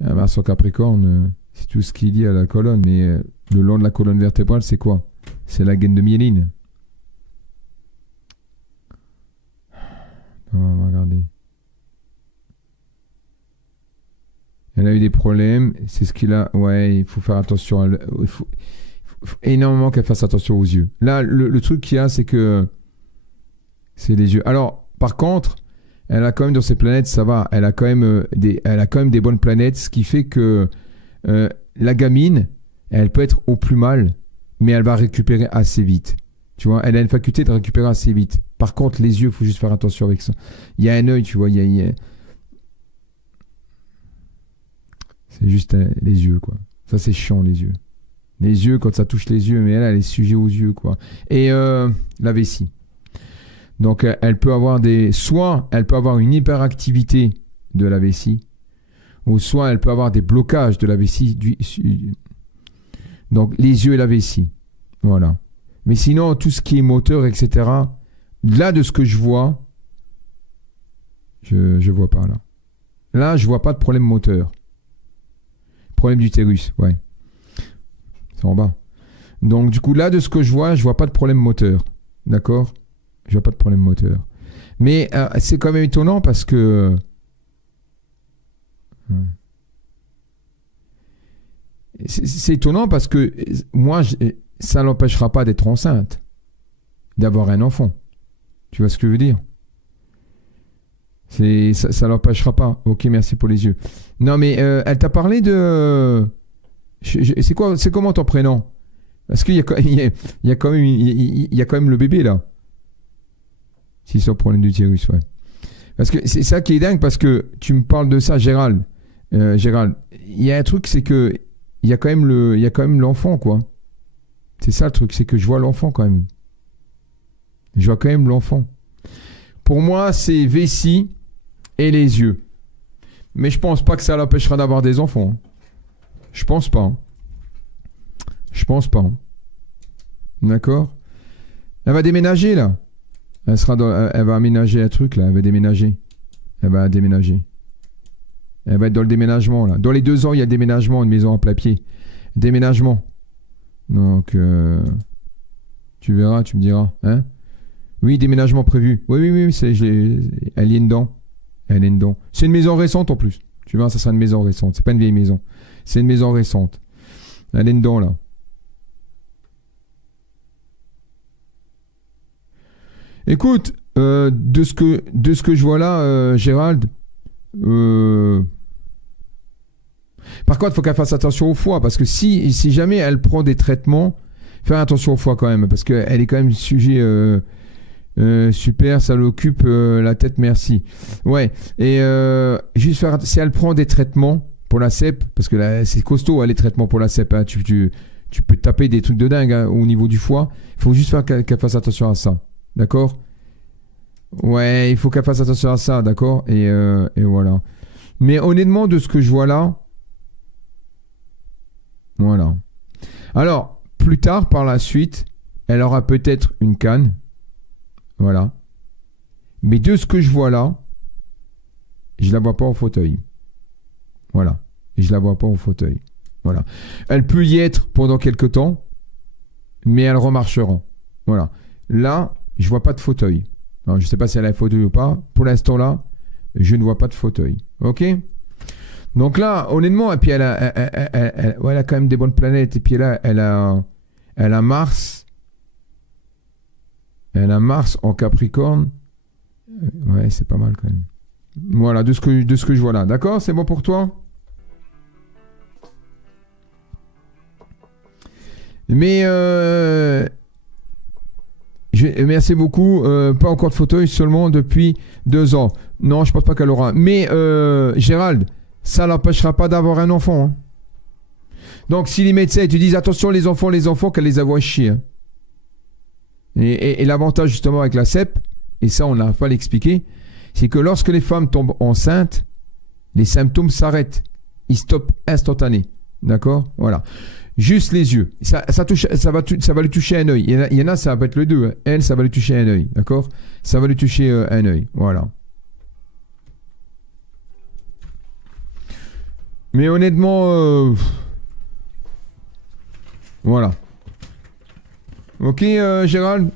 Mars en Capricorne, c'est tout ce qui est lié à la colonne. Mais le long de la colonne vertébrale, c'est quoi? C'est la gaine de myéline. On va regarder. Elle a eu des problèmes. C'est ce qu'il a. Ouais, il faut faire attention. Il faut énormément qu'elle fasse attention aux yeux. Là, le truc qu'il y a, c'est que c'est les yeux. Alors, par contre, elle a quand même dans ses planètes, ça va. Elle a quand même des bonnes planètes, ce qui fait que la gamine, elle peut être au plus mal, mais elle va récupérer assez vite. Tu vois, elle a une faculté de récupérer assez vite. Par contre, les yeux, il faut juste faire attention avec ça. Il y a un œil, tu vois, c'est juste les yeux, quoi. Ça, c'est chiant, les yeux. Les yeux, quand ça touche les yeux, mais elle est sujet aux yeux, quoi. Et la vessie. Donc, elle peut avoir soit elle peut avoir une hyperactivité de la vessie, ou soit elle peut avoir des blocages de la vessie. Donc, les yeux et la vessie. Voilà. Mais sinon, tout ce qui est moteur, etc., là, de ce que je vois, je vois pas, là. Là, je vois pas de problème moteur. Problème d'utérus, ouais. C'est en bas. Donc, du coup, là, de ce que je vois pas de problème moteur. D'accord? Je vois pas de problème moteur. Mais c'est quand même étonnant parce que... C'est étonnant parce que moi, ça l'empêchera pas d'être enceinte, d'avoir un enfant. Tu vois ce que je veux dire? Ça l'empêchera pas. Ok, merci pour les yeux. Non, mais elle t'a parlé de... C'est comment ton prénom? Parce qu'il y a quand même le bébé, là. Si c'est un problème d'utérus, ouais. Parce que c'est ça qui est dingue, parce que tu me parles de ça, Gérald. Gérald, il y a un truc, c'est que il y a quand même l'enfant, quoi. C'est ça le truc, c'est que je vois l'enfant quand même. Je vois quand même l'enfant. Pour moi, c'est vessie et les yeux. Mais je pense pas que ça l'empêchera d'avoir des enfants. Hein. Je pense pas. Hein. Je pense pas. Hein. D'accord? Elle va déménager, là. Elle va aménager un truc, là. Elle va déménager. Elle va déménager. Elle va être dans le déménagement, là. Dans les 2 ans, il y a le déménagement, une maison en plapied. Déménagement. Donc, tu verras, tu me diras. Hein? Oui, déménagement prévu. Oui, elle est dedans. Elle est dedans. C'est une maison récente, en plus. Tu vois, ça sera une maison récente. C'est pas une vieille maison. C'est une maison récente. Elle est dedans, là. Écoute, de ce que je vois là, Gérald, par contre, il faut qu'elle fasse attention au foie, parce que si jamais elle prend des traitements, faire attention au foie quand même, parce qu'elle est quand même sujet super, ça l'occupe la tête, merci. Ouais, et juste si elle prend des traitements, Pour la CEP, parce que là, c'est costaud, hein, les traitements pour la CEP. Hein. Tu peux te taper des trucs de dingue hein, au niveau du foie. Il faut juste faire qu'elle fasse attention à ça. D'accord? Ouais, il faut qu'elle fasse attention à ça, d'accord? Et voilà. Mais honnêtement, de ce que je vois là, voilà. Alors, plus tard, par la suite, elle aura peut-être une canne. Voilà. Mais de ce que je vois là, je la vois pas au fauteuil. Voilà. Je la vois pas au fauteuil. Voilà. Elle peut y être pendant quelques temps, mais elle remarchera. Voilà. Là, je vois pas de fauteuil. Alors, je sais pas si elle a un fauteuil ou pas. Pour l'instant là, je ne vois pas de fauteuil. Ok? Donc là, honnêtement, et puis elle a quand même des bonnes planètes. Et puis là, elle a Mars. Elle a Mars en Capricorne. Ouais, c'est pas mal quand même. Voilà, de ce que je vois là. D'accord? C'est bon pour toi? Mais merci beaucoup. Pas encore de fauteuil, seulement depuis 2 ans. Non, je pense pas qu'elle aura. Mais Gérald, ça l'empêchera pas d'avoir un enfant. Hein. Donc si les médecins te disent attention les enfants, qu'elle les envoie chier. Hein. Et l'avantage justement avec la CEP, et ça on n'a pas l'expliquer, c'est que lorsque les femmes tombent enceintes, les symptômes s'arrêtent. Ils stoppent instantané. D'accord? Voilà. Juste les yeux. Ça va lui toucher un œil. Il y en a, ça va être le 2. Hein. Elle, ça va lui toucher un œil. D'accord? Ça va lui toucher un œil. Voilà. Mais honnêtement, voilà. Ok, Gérald?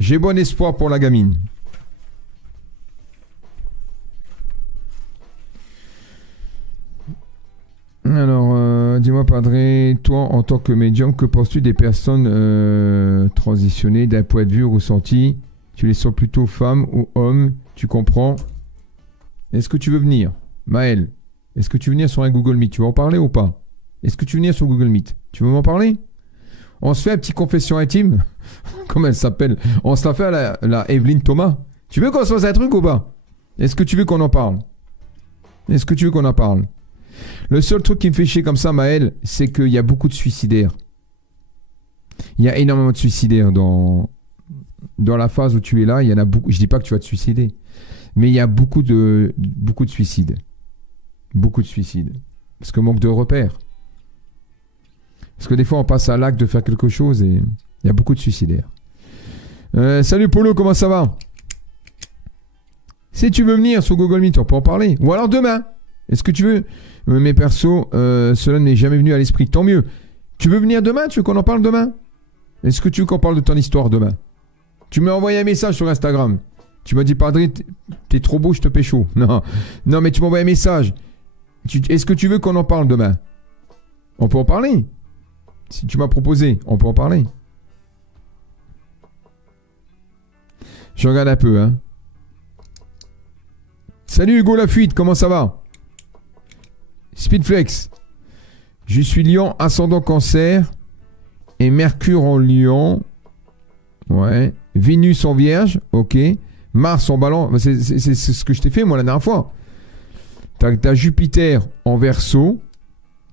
J'ai bon espoir pour la gamine. Alors, dis-moi, Padré, toi, en tant que médium, que penses-tu des personnes transitionnées d'un point de vue ressenti? Tu les sens plutôt femmes ou hommes? Tu comprends? Est-ce que tu veux venir? Maël, est-ce que tu veux venir sur un Google Meet? Tu veux en parler ou pas? Est-ce que tu veux venir sur Google Meet? Tu veux m'en parler? On se fait une petite confession intime? Comment elle s'appelle? On se la fait à la Evelyne Thomas. Tu veux qu'on se fasse un truc ou pas? Est-ce que tu veux qu'on en parle? Est-ce que tu veux qu'on en parle? Le seul truc qui me fait chier comme ça, Maël, c'est qu'il y a beaucoup de suicidaires. Il y a énormément de suicidaires dans la phase où tu es là. Il y en a beaucoup. Je dis pas que tu vas te suicider, mais il y a beaucoup de suicides. Beaucoup de suicides. Parce que manque de repères. Parce que des fois, on passe à l'acte de faire quelque chose et il y a beaucoup de suicidaires. Salut Polo, comment ça va? Si tu veux venir sur Google Meet, on peut en parler. Ou alors demain. Est-ce que tu veux? Mais perso, cela ne m'est jamais venu à l'esprit. Tant mieux. Tu veux venir demain? Tu veux qu'on en parle demain? Est-ce que tu veux qu'on parle de ton histoire demain? Tu m'as envoyé un message sur Instagram. Tu m'as dit, Padré, t'es trop beau, je te pécho. Non, non, mais tu m'as envoyé un message. Est-ce que tu veux qu'on en parle demain? On peut en parler. Si tu m'as proposé, on peut en parler. Je regarde un peu, hein. Salut Hugo Lafuite, comment ça va? Speedflex. Je suis Lion, ascendant Cancer et Mercure en Lion. Ouais. Vénus en Vierge, ok. Mars en Balance, c'est ce que je t'ai fait moi la dernière fois. T'as Jupiter en Verseau,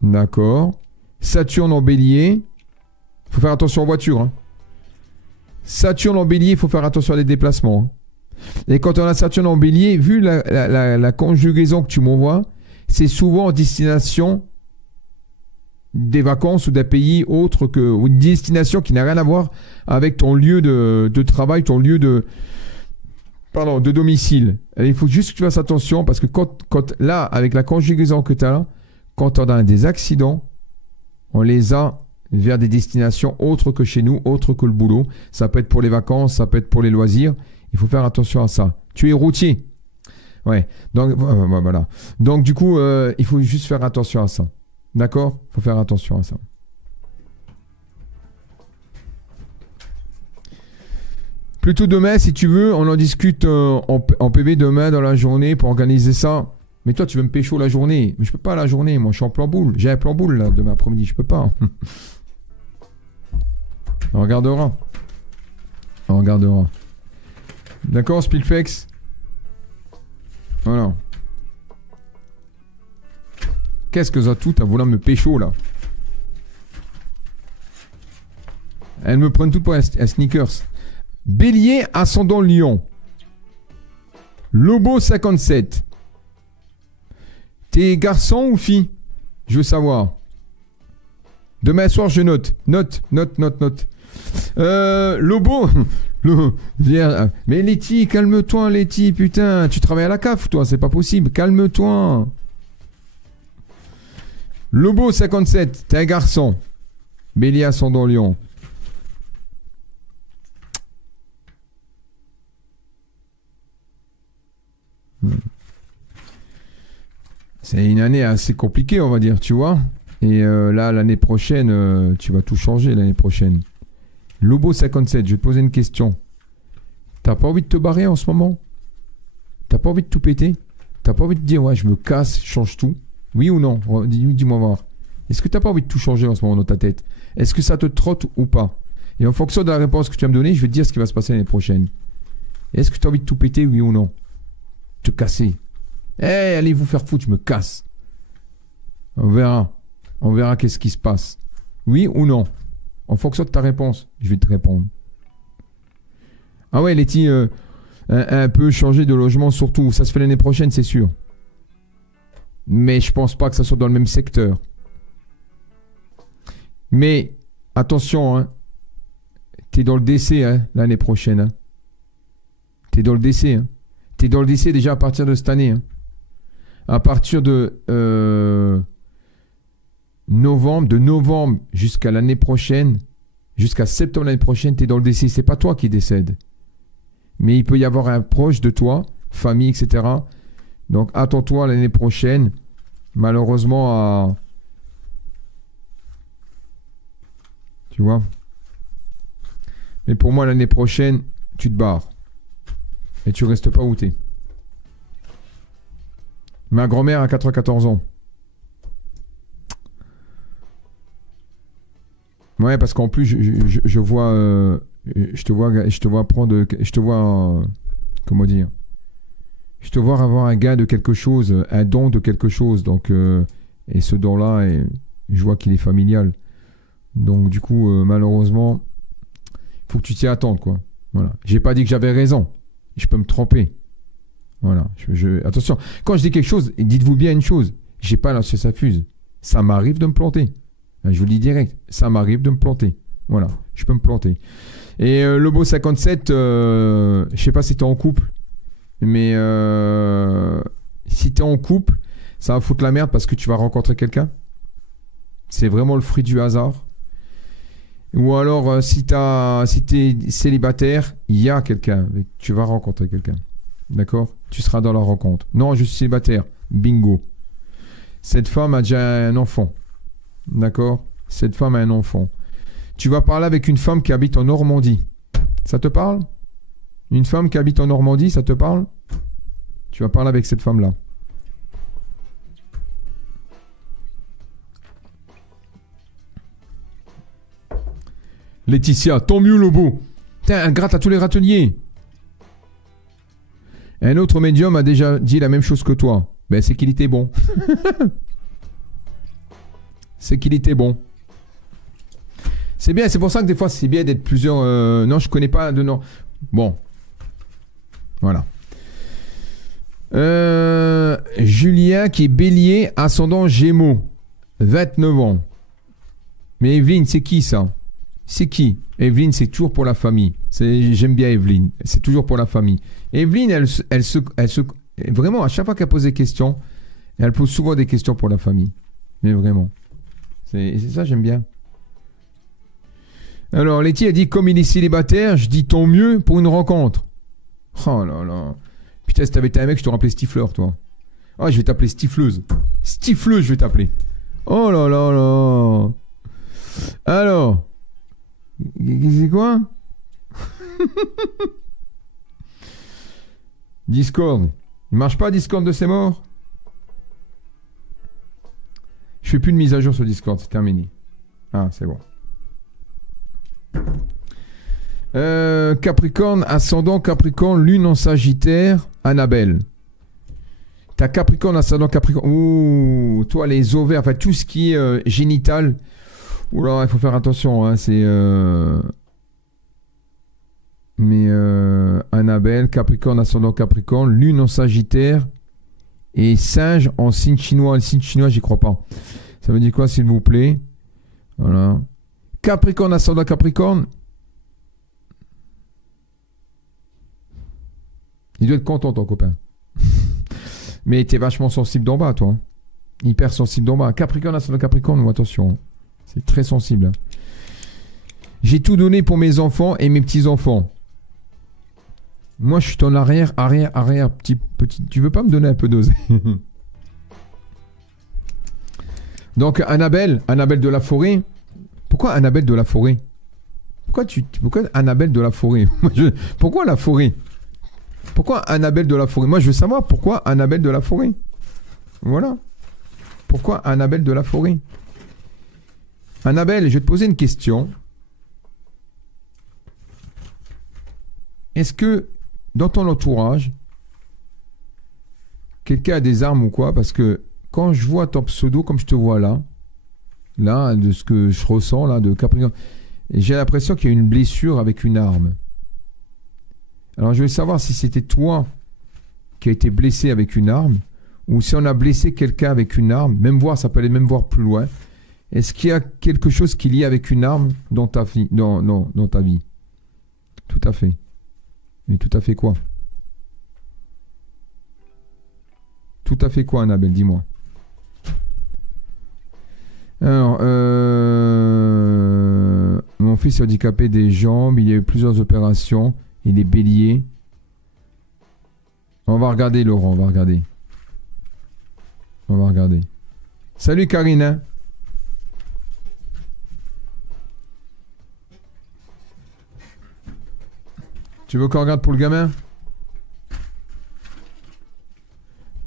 d'accord. Saturne en Bélier. Faut faire attention aux voitures. Hein. Saturne en Bélier, il faut faire attention à des déplacements. Hein. Et quand on a Saturne en Bélier, vu la conjugaison que tu m'envoies, c'est souvent en destination des vacances ou d'un pays autre que... ou une destination qui n'a rien à voir avec ton lieu de travail, ton lieu de domicile. Et il faut juste que tu fasses attention parce que quand là, avec la conjugaison que tu as là, quand on a des accidents, on les a vers des destinations autres que chez nous, autres que le boulot. Ça peut être pour les vacances, ça peut être pour les loisirs. Il faut faire attention à ça. Tu es routier. Ouais. Donc, voilà. Donc, du coup, il faut juste faire attention à ça. D'accord? Il faut faire attention à ça. Plutôt demain, si tu veux, on en discute en PV demain dans la journée pour organiser ça. Mais toi, tu veux me pécho la journée. Mais je peux pas la journée. Moi, je suis en plan boule. J'ai un plan boule là, demain après-midi. Je peux pas. On regardera. On regardera. D'accord, Spilflex? Voilà. Qu'est-ce que ça tout à vouloir me pécho là? Elles me prennent toutes pour un sneakers. Bélier, ascendant Lion. Lobo 57. T'es garçon ou fille? Je veux savoir. Demain soir, je note. Note. Lobo. Viens. Mais Letty, calme-toi, Letty, putain. Tu travailles à la CAF, toi, c'est pas possible. Calme-toi. Lobo 57, t'es un garçon. Bélier, ascendant Lion. C'est une année assez compliquée, on va dire, tu vois. Et là, l'année prochaine, tu vas tout changer l'année prochaine. Lobo 57, je vais te poser une question. T'as pas envie de te barrer en ce moment? T'as pas envie de tout péter? T'as pas envie de dire, ouais, je me casse, je change tout? Oui ou non? Dis-moi voir. Est-ce que t'as pas envie de tout changer en ce moment dans ta tête? Est-ce que ça te trotte ou pas? Et en fonction de la réponse que tu vas me donner, je vais te dire ce qui va se passer l'année prochaine. Est-ce que tu as envie de tout péter, oui ou non? Te casser. Allez vous faire foutre, je me casse. On verra. On verra qu'est-ce qui se passe. Oui ou non? En fonction de ta réponse, je vais te répondre. Ah ouais, Letty, un peu changer de logement, surtout. Ça se fait l'année prochaine, c'est sûr. Mais je pense pas que ça soit dans le même secteur. Mais attention, hein. T'es dans le décès hein, l'année prochaine. Hein. T'es dans le décès. Hein. T'es dans le décès déjà à partir de cette année. Hein. À partir de novembre jusqu'à l'année prochaine, jusqu'à septembre l'année prochaine, t'es dans le décès. C'est pas toi qui décède. Mais il peut y avoir un proche de toi, famille, etc. Donc attends-toi l'année prochaine, malheureusement, à... Tu vois? Mais pour moi, l'année prochaine, tu te barres. Et tu restes pas où t'es. Ma grand-mère a 94 ans. Ouais, parce qu'en plus, je vois... je te vois prendre... Je te vois... comment dire? Je te vois avoir un gain de quelque chose, un don de quelque chose. Donc, et ce don-là, je vois qu'il est familial. Donc, du coup, malheureusement... faut que tu t'y attendes, quoi. Voilà. J'ai pas dit que j'avais raison. Je peux me tromper. Voilà. Attention. Quand je dis quelque chose, dites-vous bien une chose. J'ai pas lancé sa fuse. Ça m'arrive de me planter. Je vous le dis direct. Ça m'arrive de me planter. Voilà. Je peux me planter. Et Lobo 57, je sais pas si t'es en couple. Mais si t'es en couple, ça va foutre la merde parce que tu vas rencontrer quelqu'un. C'est vraiment le fruit du hasard. Ou alors, si t'es célibataire, il y a quelqu'un. Tu vas rencontrer quelqu'un. D'accord? Tu seras dans la rencontre. Non, je suis célibataire. Bingo. Cette femme a déjà un enfant. D'accord? Cette femme a un enfant. Tu vas parler avec une femme qui habite en Normandie. Ça te parle? Une femme qui habite en Normandie, ça te parle? Tu vas parler avec cette femme-là. Laetitia, tant mieux Lobo. Tiens, un gratte à tous les râteliers. Un autre médium a déjà dit la même chose que toi. Ben, c'est qu'il était bon. C'est qu'il était bon. C'est bien, c'est pour ça que des fois, c'est bien d'être plusieurs... non, je connais pas de nom. Bon. Voilà. Julien qui est bélier, ascendant Gémeaux. 29 ans. Mais Evelyne, c'est qui ça? C'est qui? Evelyne, c'est toujours pour la famille. J'aime bien Evelyne. C'est toujours pour la famille. Evelyne, elle se... Vraiment, à chaque fois qu'elle pose des questions, elle pose souvent des questions pour la famille. Mais vraiment. C'est ça, j'aime bien. Alors, Letty a dit, comme il est célibataire, je dis tant mieux pour une rencontre. Oh là là. Putain, si t'avais été un mec, je te rappelais Stifleur, toi. Ah, je vais t'appeler Stifleuse. Stifleuse, je vais t'appeler. Oh là là là. Alors... C'est quoi? Discord. Il marche pas Discord de ses morts? Je fais plus de mise à jour sur Discord, c'est terminé. Ah, c'est bon. Capricorne, ascendant Capricorne, lune en Sagittaire, Annabelle. T'as Capricorne, ascendant Capricorne. Ouh, toi, les ovaires, enfin, tout ce qui est génital. Oula, il faut faire attention, hein, c'est... Mais Annabelle, Capricorne, ascendant Capricorne, Lune en Sagittaire et Singe en signe chinois. Le signe chinois, j'y crois pas. Ça veut dire quoi, s'il vous plaît? Voilà. Capricorne, ascendant Capricorne. Il doit être content, ton copain. Mais t'es vachement sensible d'en bas, toi. Hein. Hyper sensible d'en bas. Capricorne, ascendant Capricorne, attention. C'est très sensible. Hein. J'ai tout donné pour mes enfants et mes petits-enfants. Moi, je suis ton arrière, petit. Tu veux pas me donner un peu d'oseille? Donc, Annabelle de la Forêt. Pourquoi Annabelle de la Forêt? Pourquoi Annabelle de la Forêt? Pourquoi la forêt? Pourquoi Annabelle de la Forêt? Moi, je veux savoir pourquoi Annabelle de la Forêt. Voilà. Pourquoi Annabelle de la Forêt? Annabelle, je vais te poser une question. Est-ce que dans ton entourage, quelqu'un a des armes ou quoi? Parce que quand je vois ton pseudo comme je te vois là, de ce que je ressens là, de Capricorne, j'ai l'impression qu'il y a une blessure avec une arme. Alors je veux savoir si c'était toi qui a été blessé avec une arme, ou si on a blessé quelqu'un avec une arme, même voir, ça peut aller même voir plus loin. Est-ce qu'il y a quelque chose qui est lié avec une arme dans ta vie, dans ta vie? Tout à fait. Mais tout à fait quoi? Tout à fait quoi, Annabelle? Dis-moi. Alors, mon fils est handicapé des jambes, il y a eu plusieurs opérations, il est bélier. On va regarder, Laurent, on va regarder. On va regarder. Salut, Karine. Hein? Tu veux qu'on regarde pour le gamin?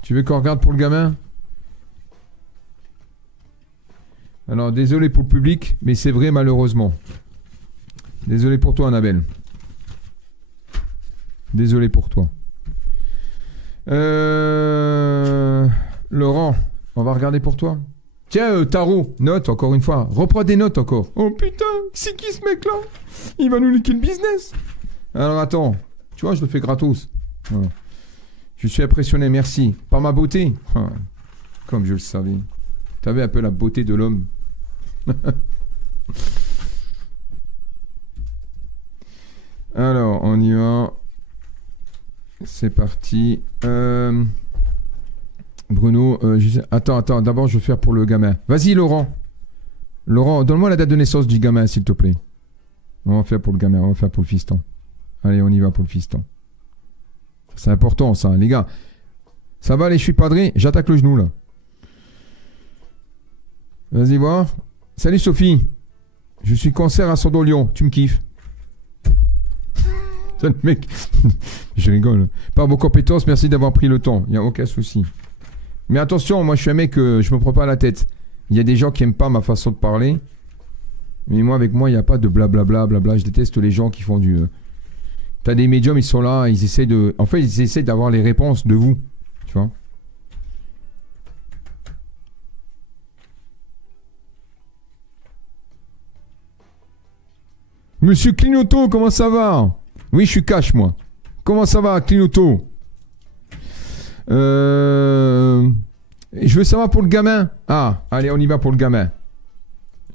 Tu veux qu'on regarde pour le gamin? Alors, désolé pour le public, mais c'est vrai malheureusement. Désolé pour toi, Annabelle. Désolé pour toi. Laurent, on va regarder pour toi. Tiens, Tarot, note encore une fois. Reprends des notes encore. Oh putain, c'est qui ce mec-là? Il va nous niquer le business. Alors attends, tu vois, je le fais gratos. Voilà. Je suis impressionné, merci. Par ma beauté. Comme je le savais. Tu avais un peu la beauté de l'homme. Alors, on y va. C'est parti. Bruno, attends, d'abord je vais faire pour le gamin. Vas-y, Laurent. Laurent, donne-moi la date de naissance du gamin, s'il te plaît. On va faire pour le gamin, on va faire pour le fiston. Allez, on y va pour le fiston. C'est important, ça, les gars. Ça va, les je suis padré? J'attaque le genou, là. Vas-y, voir. Salut, Sophie. Je suis cancer ascendant Lion. Tu me kiffes. C'est le mec. Je rigole. Par vos compétences, merci d'avoir pris le temps. Il n'y a aucun souci. Mais attention, moi, je suis un mec, je me prends pas la tête. Il y a des gens qui n'aiment pas ma façon de parler. Mais moi, avec moi, il n'y a pas de blablabla, blabla. Je déteste les gens qui font du... T'as des médiums, ils sont là, ils essayent de... En fait, ils essayent d'avoir les réponses de vous. Tu vois? Monsieur Clignoto, comment ça va? Oui, je suis cash, moi. Comment ça va, Clignoto? Je veux savoir pour le gamin. Ah, allez, on y va pour le gamin.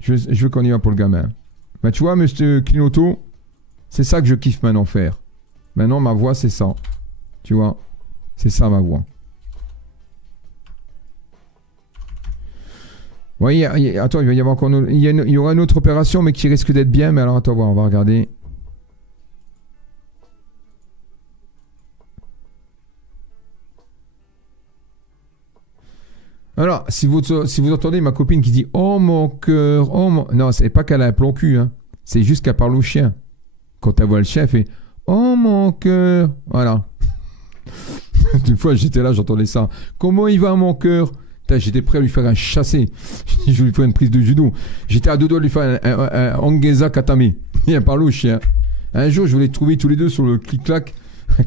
Je veux qu'on y va pour le gamin. Bah, tu vois, monsieur Clignoto, c'est ça que je kiffe maintenant faire. Maintenant, ma voix, c'est ça. Tu vois? C'est ça, ma voix. Oui, attends, il va y avoir encore il y aura une autre opération, mais qui risque d'être bien. Mais alors, attends, on va regarder. Alors, si vous entendez ma copine qui dit « Oh, mon cœur, oh, mon... » Non, c'est pas qu'elle a un plomb cul, hein. C'est juste qu'elle parle au chien. Quand elle voit le chien, elle fait « Oh, mon cœur !» Voilà. Une fois, j'étais là, j'entendais ça. « Comment il va, mon cœur ?» J'étais prêt à lui faire un chassé. Je lui fais une prise de judo. J'étais à deux doigts de lui faire un Angeza Katame. Il parle au chien. Un jour, je voulais trouver tous les deux sur le clic-clac.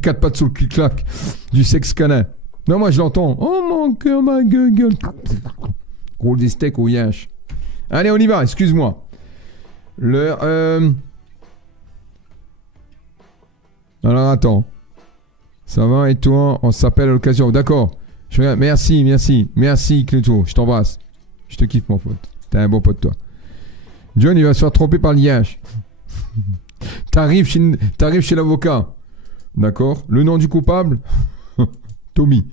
4 pattes sur le clic-clac. Du sexe canin. Non, moi, je l'entends. Oh mon cœur, ma gueule. Roule des steaks au yinche. Allez, on y va, excuse-moi. Alors, attends. Ça va et toi? On s'appelle à l'occasion. D'accord. Merci, Cléto. Je t'embrasse. Je te kiffe, mon pote. T'es un bon pote, toi. John, il va se faire tromper par l'IH. T'arrives chez l'avocat. D'accord. Le nom du coupable? Tommy.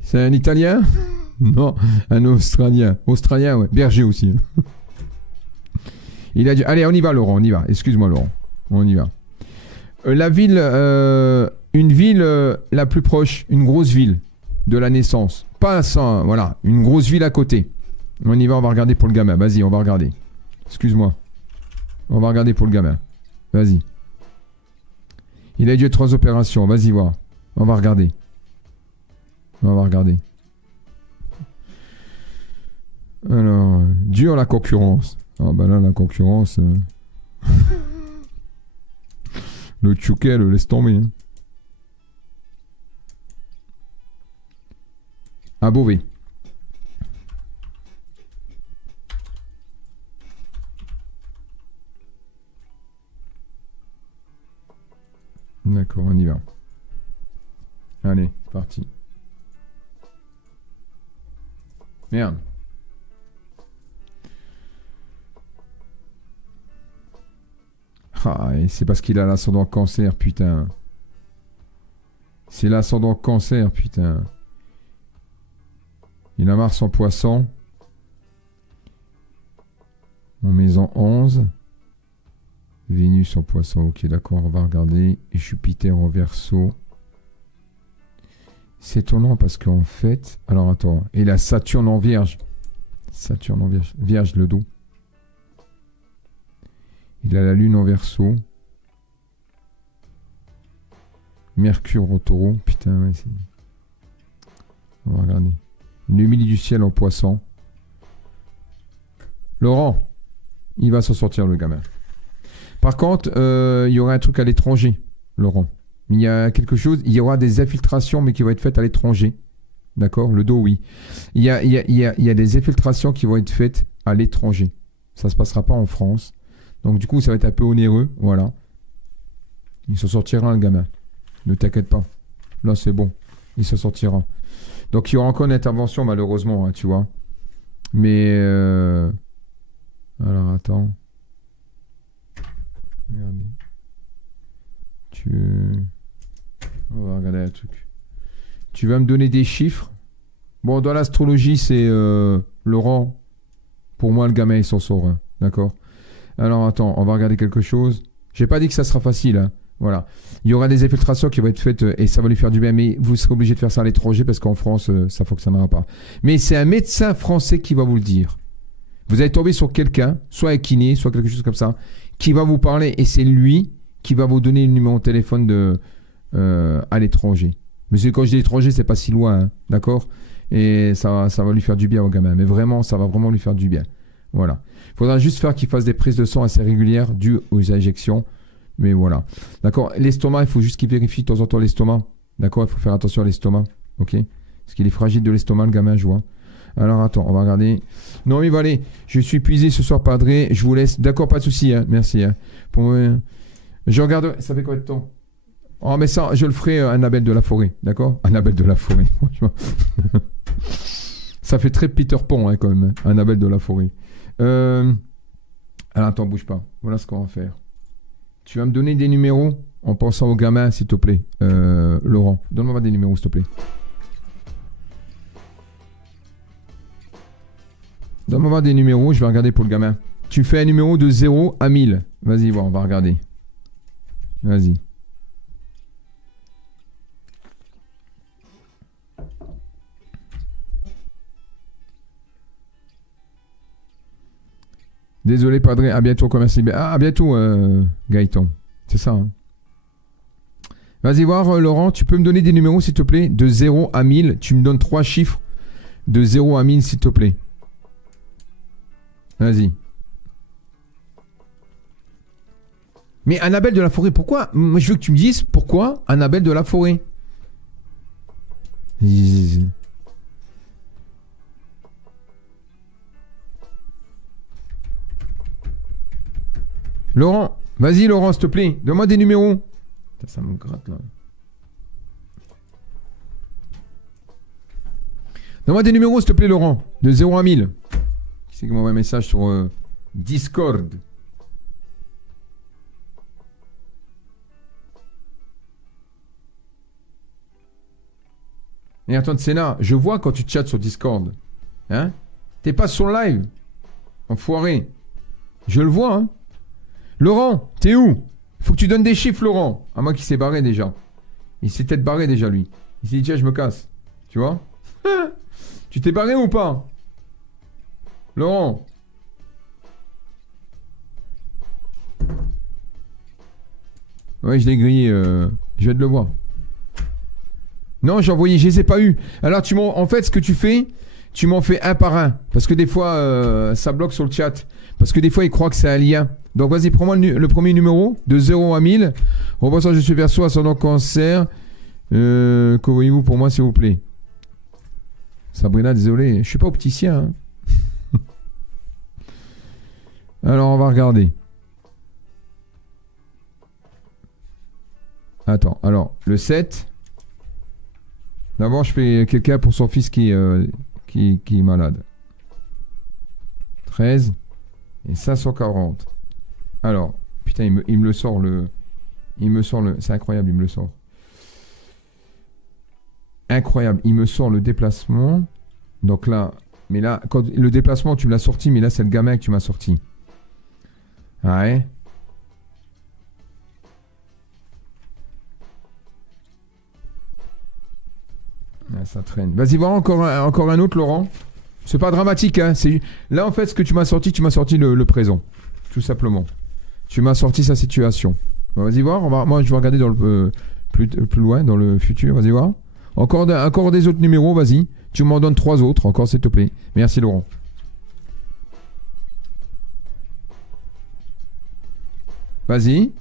C'est un Italien? Non, un Australien. Australien, ouais. Berger aussi. Il a dit... Allez, on y va, Laurent, on y va. Excuse-moi, Laurent. On y va. La ville... une ville la plus proche, une grosse ville de la naissance. Pas ça, voilà. Une grosse ville à côté. On y va, on va regarder pour le gamin. Vas-y, on va regarder. Excuse-moi. On va regarder pour le gamin. Vas-y. Il a dû 3 opérations. Vas-y, voir. On va regarder. Alors, dur la concurrence. Ah bah là, la concurrence... Le Tchoukel, laisse tomber. Hein. À Beauvais. D'accord, on y va. Allez, parti. Merde. Ah, et c'est parce qu'il a l'ascendant cancer, putain. C'est l'ascendant cancer, putain. Il a Mars en poisson. En maison 11. Vénus en poisson. Ok, d'accord, on va regarder. Et Jupiter en verseau. C'est étonnant parce qu'en fait... Alors, attends. Et la Saturne en vierge. Saturne en vierge. Vierge, le dos. Il a la Lune en verseau. Mercure en taureau. Putain, ouais, c'est... On va regarder. Une humidité du ciel en poisson. Laurent, il va s'en sortir, le gamin. Par contre, il y aura un truc à l'étranger, Laurent. Il y a quelque chose, il y aura des infiltrations, mais qui vont être faites à l'étranger. D'accord? Le dos, oui. Il y a des infiltrations qui vont être faites à l'étranger. Ça ne se passera pas en France. Donc, du coup, ça va être un peu onéreux. Voilà. Il s'en sortira, le gamin. Ne t'inquiète pas. Là, c'est bon. Il s'en sortira. Donc, il y aura encore une intervention, malheureusement, hein, tu vois. Mais... Alors, attends. Regardez. On va regarder un truc. Tu vas me donner des chiffres. Bon, dans l'astrologie, c'est Laurent. Pour moi, le gamin, il s'en sort. Hein. D'accord? Alors, attends, on va regarder quelque chose. J'ai pas dit que ça sera facile. Hein. Voilà. Il y aura des infiltrations qui vont être faites et ça va lui faire du bien. Mais vous serez obligé de faire ça à l'étranger parce qu'en France, ça fonctionnera pas. Mais c'est un médecin français qui va vous le dire. Vous allez tomber sur quelqu'un, soit un kiné, soit quelque chose comme ça, qui va vous parler et c'est lui qui va vous donner le numéro de téléphone à l'étranger. Mais quand je dis l'étranger, c'est pas si loin, hein, d'accord? Et ça va lui faire du bien au gamin. Mais vraiment, ça va vraiment lui faire du bien. Voilà. Il faudra juste faire qu'il fasse des prises de sang assez régulières dues aux injections. Mais voilà. D'accord? L'estomac, il faut juste qu'il vérifie de temps en temps l'estomac. D'accord? Il faut faire attention à l'estomac. Ok? Parce qu'il est fragile de l'estomac, le gamin, je vois. Alors attends, on va regarder. Non, mais allez, je suis épuisé ce soir, Padré. Je vous laisse. D'accord, pas de souci. Hein. Merci. Hein. Je regarde. Ça fait combien de temps? Oh, mais ça, je le ferai Annabelle de la forêt. D'accord? Annabelle de la forêt, franchement. Ça fait très Peter Pan, hein, quand même. Hein. Annabelle de la forêt. Alors attends, bouge pas. Voilà ce qu'on va faire. Tu vas me donner des numéros en pensant au gamin, s'il te plaît. Laurent, donne-moi des numéros, s'il te plaît. Donne-moi des numéros, je vais regarder pour le gamin. Tu fais un numéro de 0 à 1000. Vas-y, voir, on va regarder. Vas-y. Désolé, Padré. À bientôt, commercial. À bientôt, Gaëtan. C'est ça. Hein. Vas-y voir, Laurent. Tu peux me donner des numéros, s'il te plaît, de 0 à 1000. Tu me donnes 3 chiffres de 0 à 1000, s'il te plaît. Vas-y. Mais Annabelle de la forêt, pourquoi? Moi, je veux que tu me dises pourquoi Annabelle de la forêt. Laurent, vas-y Laurent, s'il te plaît. Donne-moi des numéros. Putain, ça me gratte là. Donne-moi des numéros, s'il te plaît, Laurent. De 0 à 1000. Qui c'est qui m'envoie un message sur Discord? Et Antoine Senna, je vois quand tu chattes sur Discord. Hein? T'es pas sur live. Enfoiré. Je le vois, hein. Laurent, t'es où? Faut que tu donnes des chiffres, Laurent. À moi qui s'est barré déjà. Il s'est peut-être barré déjà, lui. Il s'est dit, tiens, je me casse. Tu vois? Tu t'es barré ou pas? Laurent? Ouais, je l'ai grillé. Je vais te le voir. Non, j'ai envoyé, je les ai pas eu. Alors, en fait, ce que tu fais, tu m'en fais un par un. Parce que des fois, ça bloque sur le chat. Parce que des fois, ils croient que c'est un lien. Donc, vas-y, prends-moi le premier numéro, de 0 à 1000. Rebonsoir, je suis Verseau, ascendant cancer. Que voyez-vous pour moi, s'il vous plaît? Sabrina, désolé, je suis pas opticien. Hein. Alors, on va regarder. Attends, alors, le 7. D'abord, je fais quelqu'un pour son fils qui est malade. 13 et 540. Alors, putain, il me le sort le... C'est incroyable, il me le sort. Incroyable, il me sort le déplacement. Donc là, mais là, le déplacement, tu me l'as sorti, mais là, c'est le gamin que tu m'as sorti. Ouais. Ah, ça traîne. Vas-y, voir encore un autre, Laurent. C'est pas dramatique, hein. Là, en fait, ce que tu m'as sorti le présent. Tout simplement. Tu m'as sorti sa situation. Bon, vas-y voir. Moi, je vais regarder dans le plus loin, dans le futur. Vas-y voir. Encore des autres numéros, vas-y. Tu m'en donnes 3 autres, encore, s'il te plaît. Merci, Laurent. Vas-y.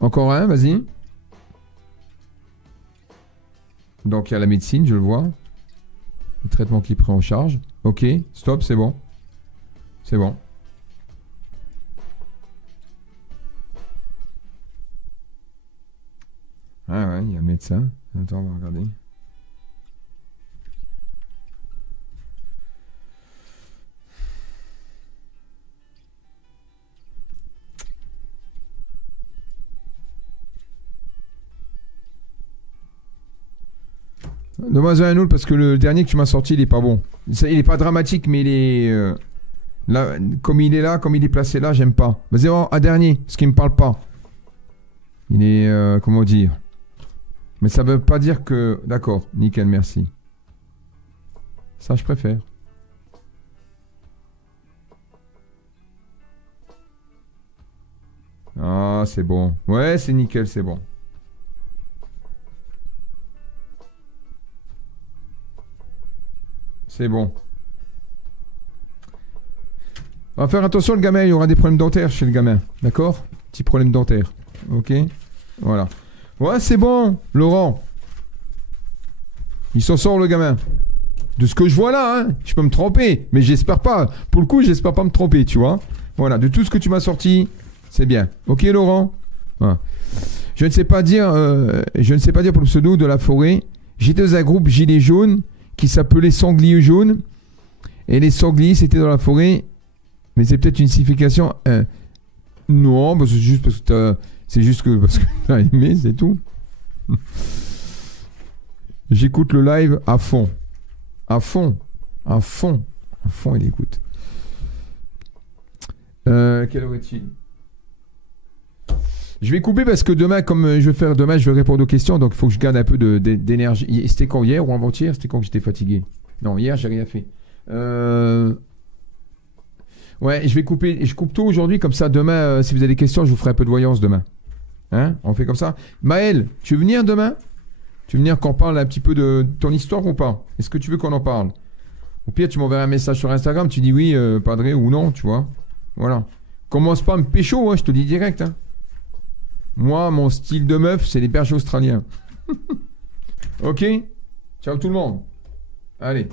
Encore un, vas-y. Donc, il y a la médecine, je le vois. Le traitement qui est pris en charge. Ok, stop, c'est bon. C'est bon. Ah ouais, il y a un médecin. Attends, on va regarder. Donne-moi un autre parce que le dernier que tu m'as sorti, il est pas bon. Il est pas dramatique, mais il est... là, comme il est là, comme il est placé là, j'aime pas. Vas-y, un dernier, ce qui me parle pas. Il est... comment dire? Mais ça veut pas dire que... D'accord, nickel, merci. Ça, je préfère. Ah, c'est bon. Ouais, c'est nickel, c'est bon. C'est bon. On va faire attention, le gamin, il y aura des problèmes dentaires chez le gamin. D'accord? Petit problème dentaire. Ok? Voilà. Ouais, c'est bon, Laurent. Il s'en sort, le gamin. De ce que je vois là, hein. Je peux me tromper, mais j'espère pas. Pour le coup, j'espère pas me tromper, tu vois. Voilà, de tout ce que tu m'as sorti, c'est bien. Ok, Laurent? Voilà. Je ne sais pas dire pour le pseudo de la forêt. J'étais dans un groupe Gilets jaunes qui s'appelait Sangliers jaunes. Et les sangliers, c'était dans la forêt. Mais c'est peut-être une signification. Non, bah c'est juste parce que t'as aimé, c'est tout. J'écoute le live à fond. À fond. À fond. À fond, il écoute. Quelle heure est-il? Je vais couper parce que demain, comme je vais faire demain, je vais répondre aux questions. Donc, il faut que je garde un peu d'énergie. C'était quand, hier ou avant-hier? C'était quand que j'étais fatigué? Non, hier, j'ai rien fait. Ouais, je vais couper. Je coupe tôt aujourd'hui, comme ça, demain, si vous avez des questions, je vous ferai un peu de voyance demain. Hein? On fait comme ça. Maël, tu veux venir demain? Tu veux venir qu'on parle un petit peu de ton histoire ou pas? Est-ce que tu veux qu'on en parle? Au pire, tu m'enverras un message sur Instagram, tu dis oui, padré, ou non, tu vois. Voilà. Commence pas à me pécho, hein, je te dis direct. Hein. Moi, mon style de meuf, c'est les bergers australiens. Ok? Ciao tout le monde. Allez.